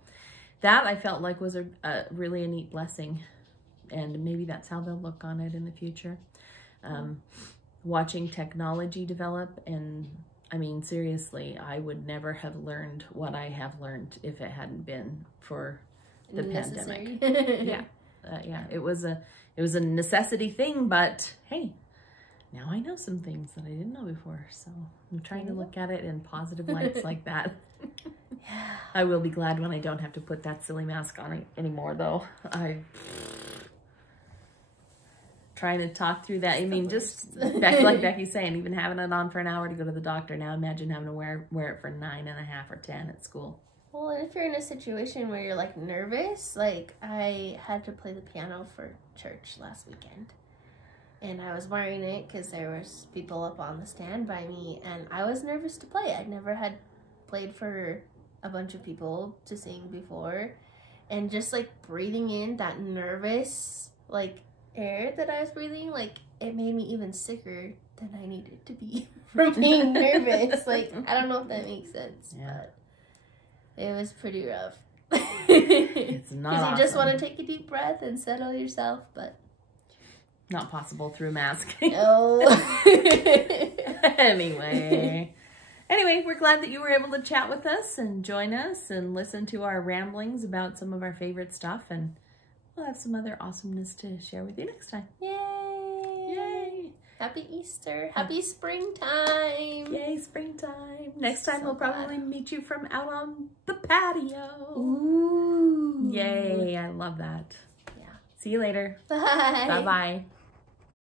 that I felt like was a really a neat blessing, and maybe that's how they'll look on it in the future. Watching technology develop, and I mean, seriously, I would never have learned what I have learned if it hadn't been for the pandemic. Yeah, it was a necessity thing, but hey, now I know some things that I didn't know before, so I'm trying to look at it in positive lights like that. Yeah. I will be glad when I don't have to put that silly mask on anymore, though. Trying to talk through that. I mean, just like Becky's saying, even having it on for an hour to go to the doctor. Now imagine having to wear it for 9.5 or 10 at school. Well, and if you're in a situation where you're like nervous, like I had to play the piano for church last weekend, and I was wearing it because there was people up on the stand by me, and I was nervous to play. I'd never had played for a bunch of people to sing before, and just like breathing in that nervous like air that I was breathing, like it made me even sicker than I needed to be from being nervous. Like, I don't know if that makes sense, but it was pretty rough. It's not because awesome. You just want to take a deep breath and settle yourself, but not possible through a mask. No. Anyway, we're glad that you were able to chat with us and join us and listen to our ramblings about some of our favorite stuff, and we'll have some other awesomeness to share with you next time. Yay! Yay! Happy Easter! Happy springtime! Yay, springtime! Next time we'll probably meet you from out on the patio. Ooh! Yay! I love that. Yeah. See you later. Bye! Bye-bye.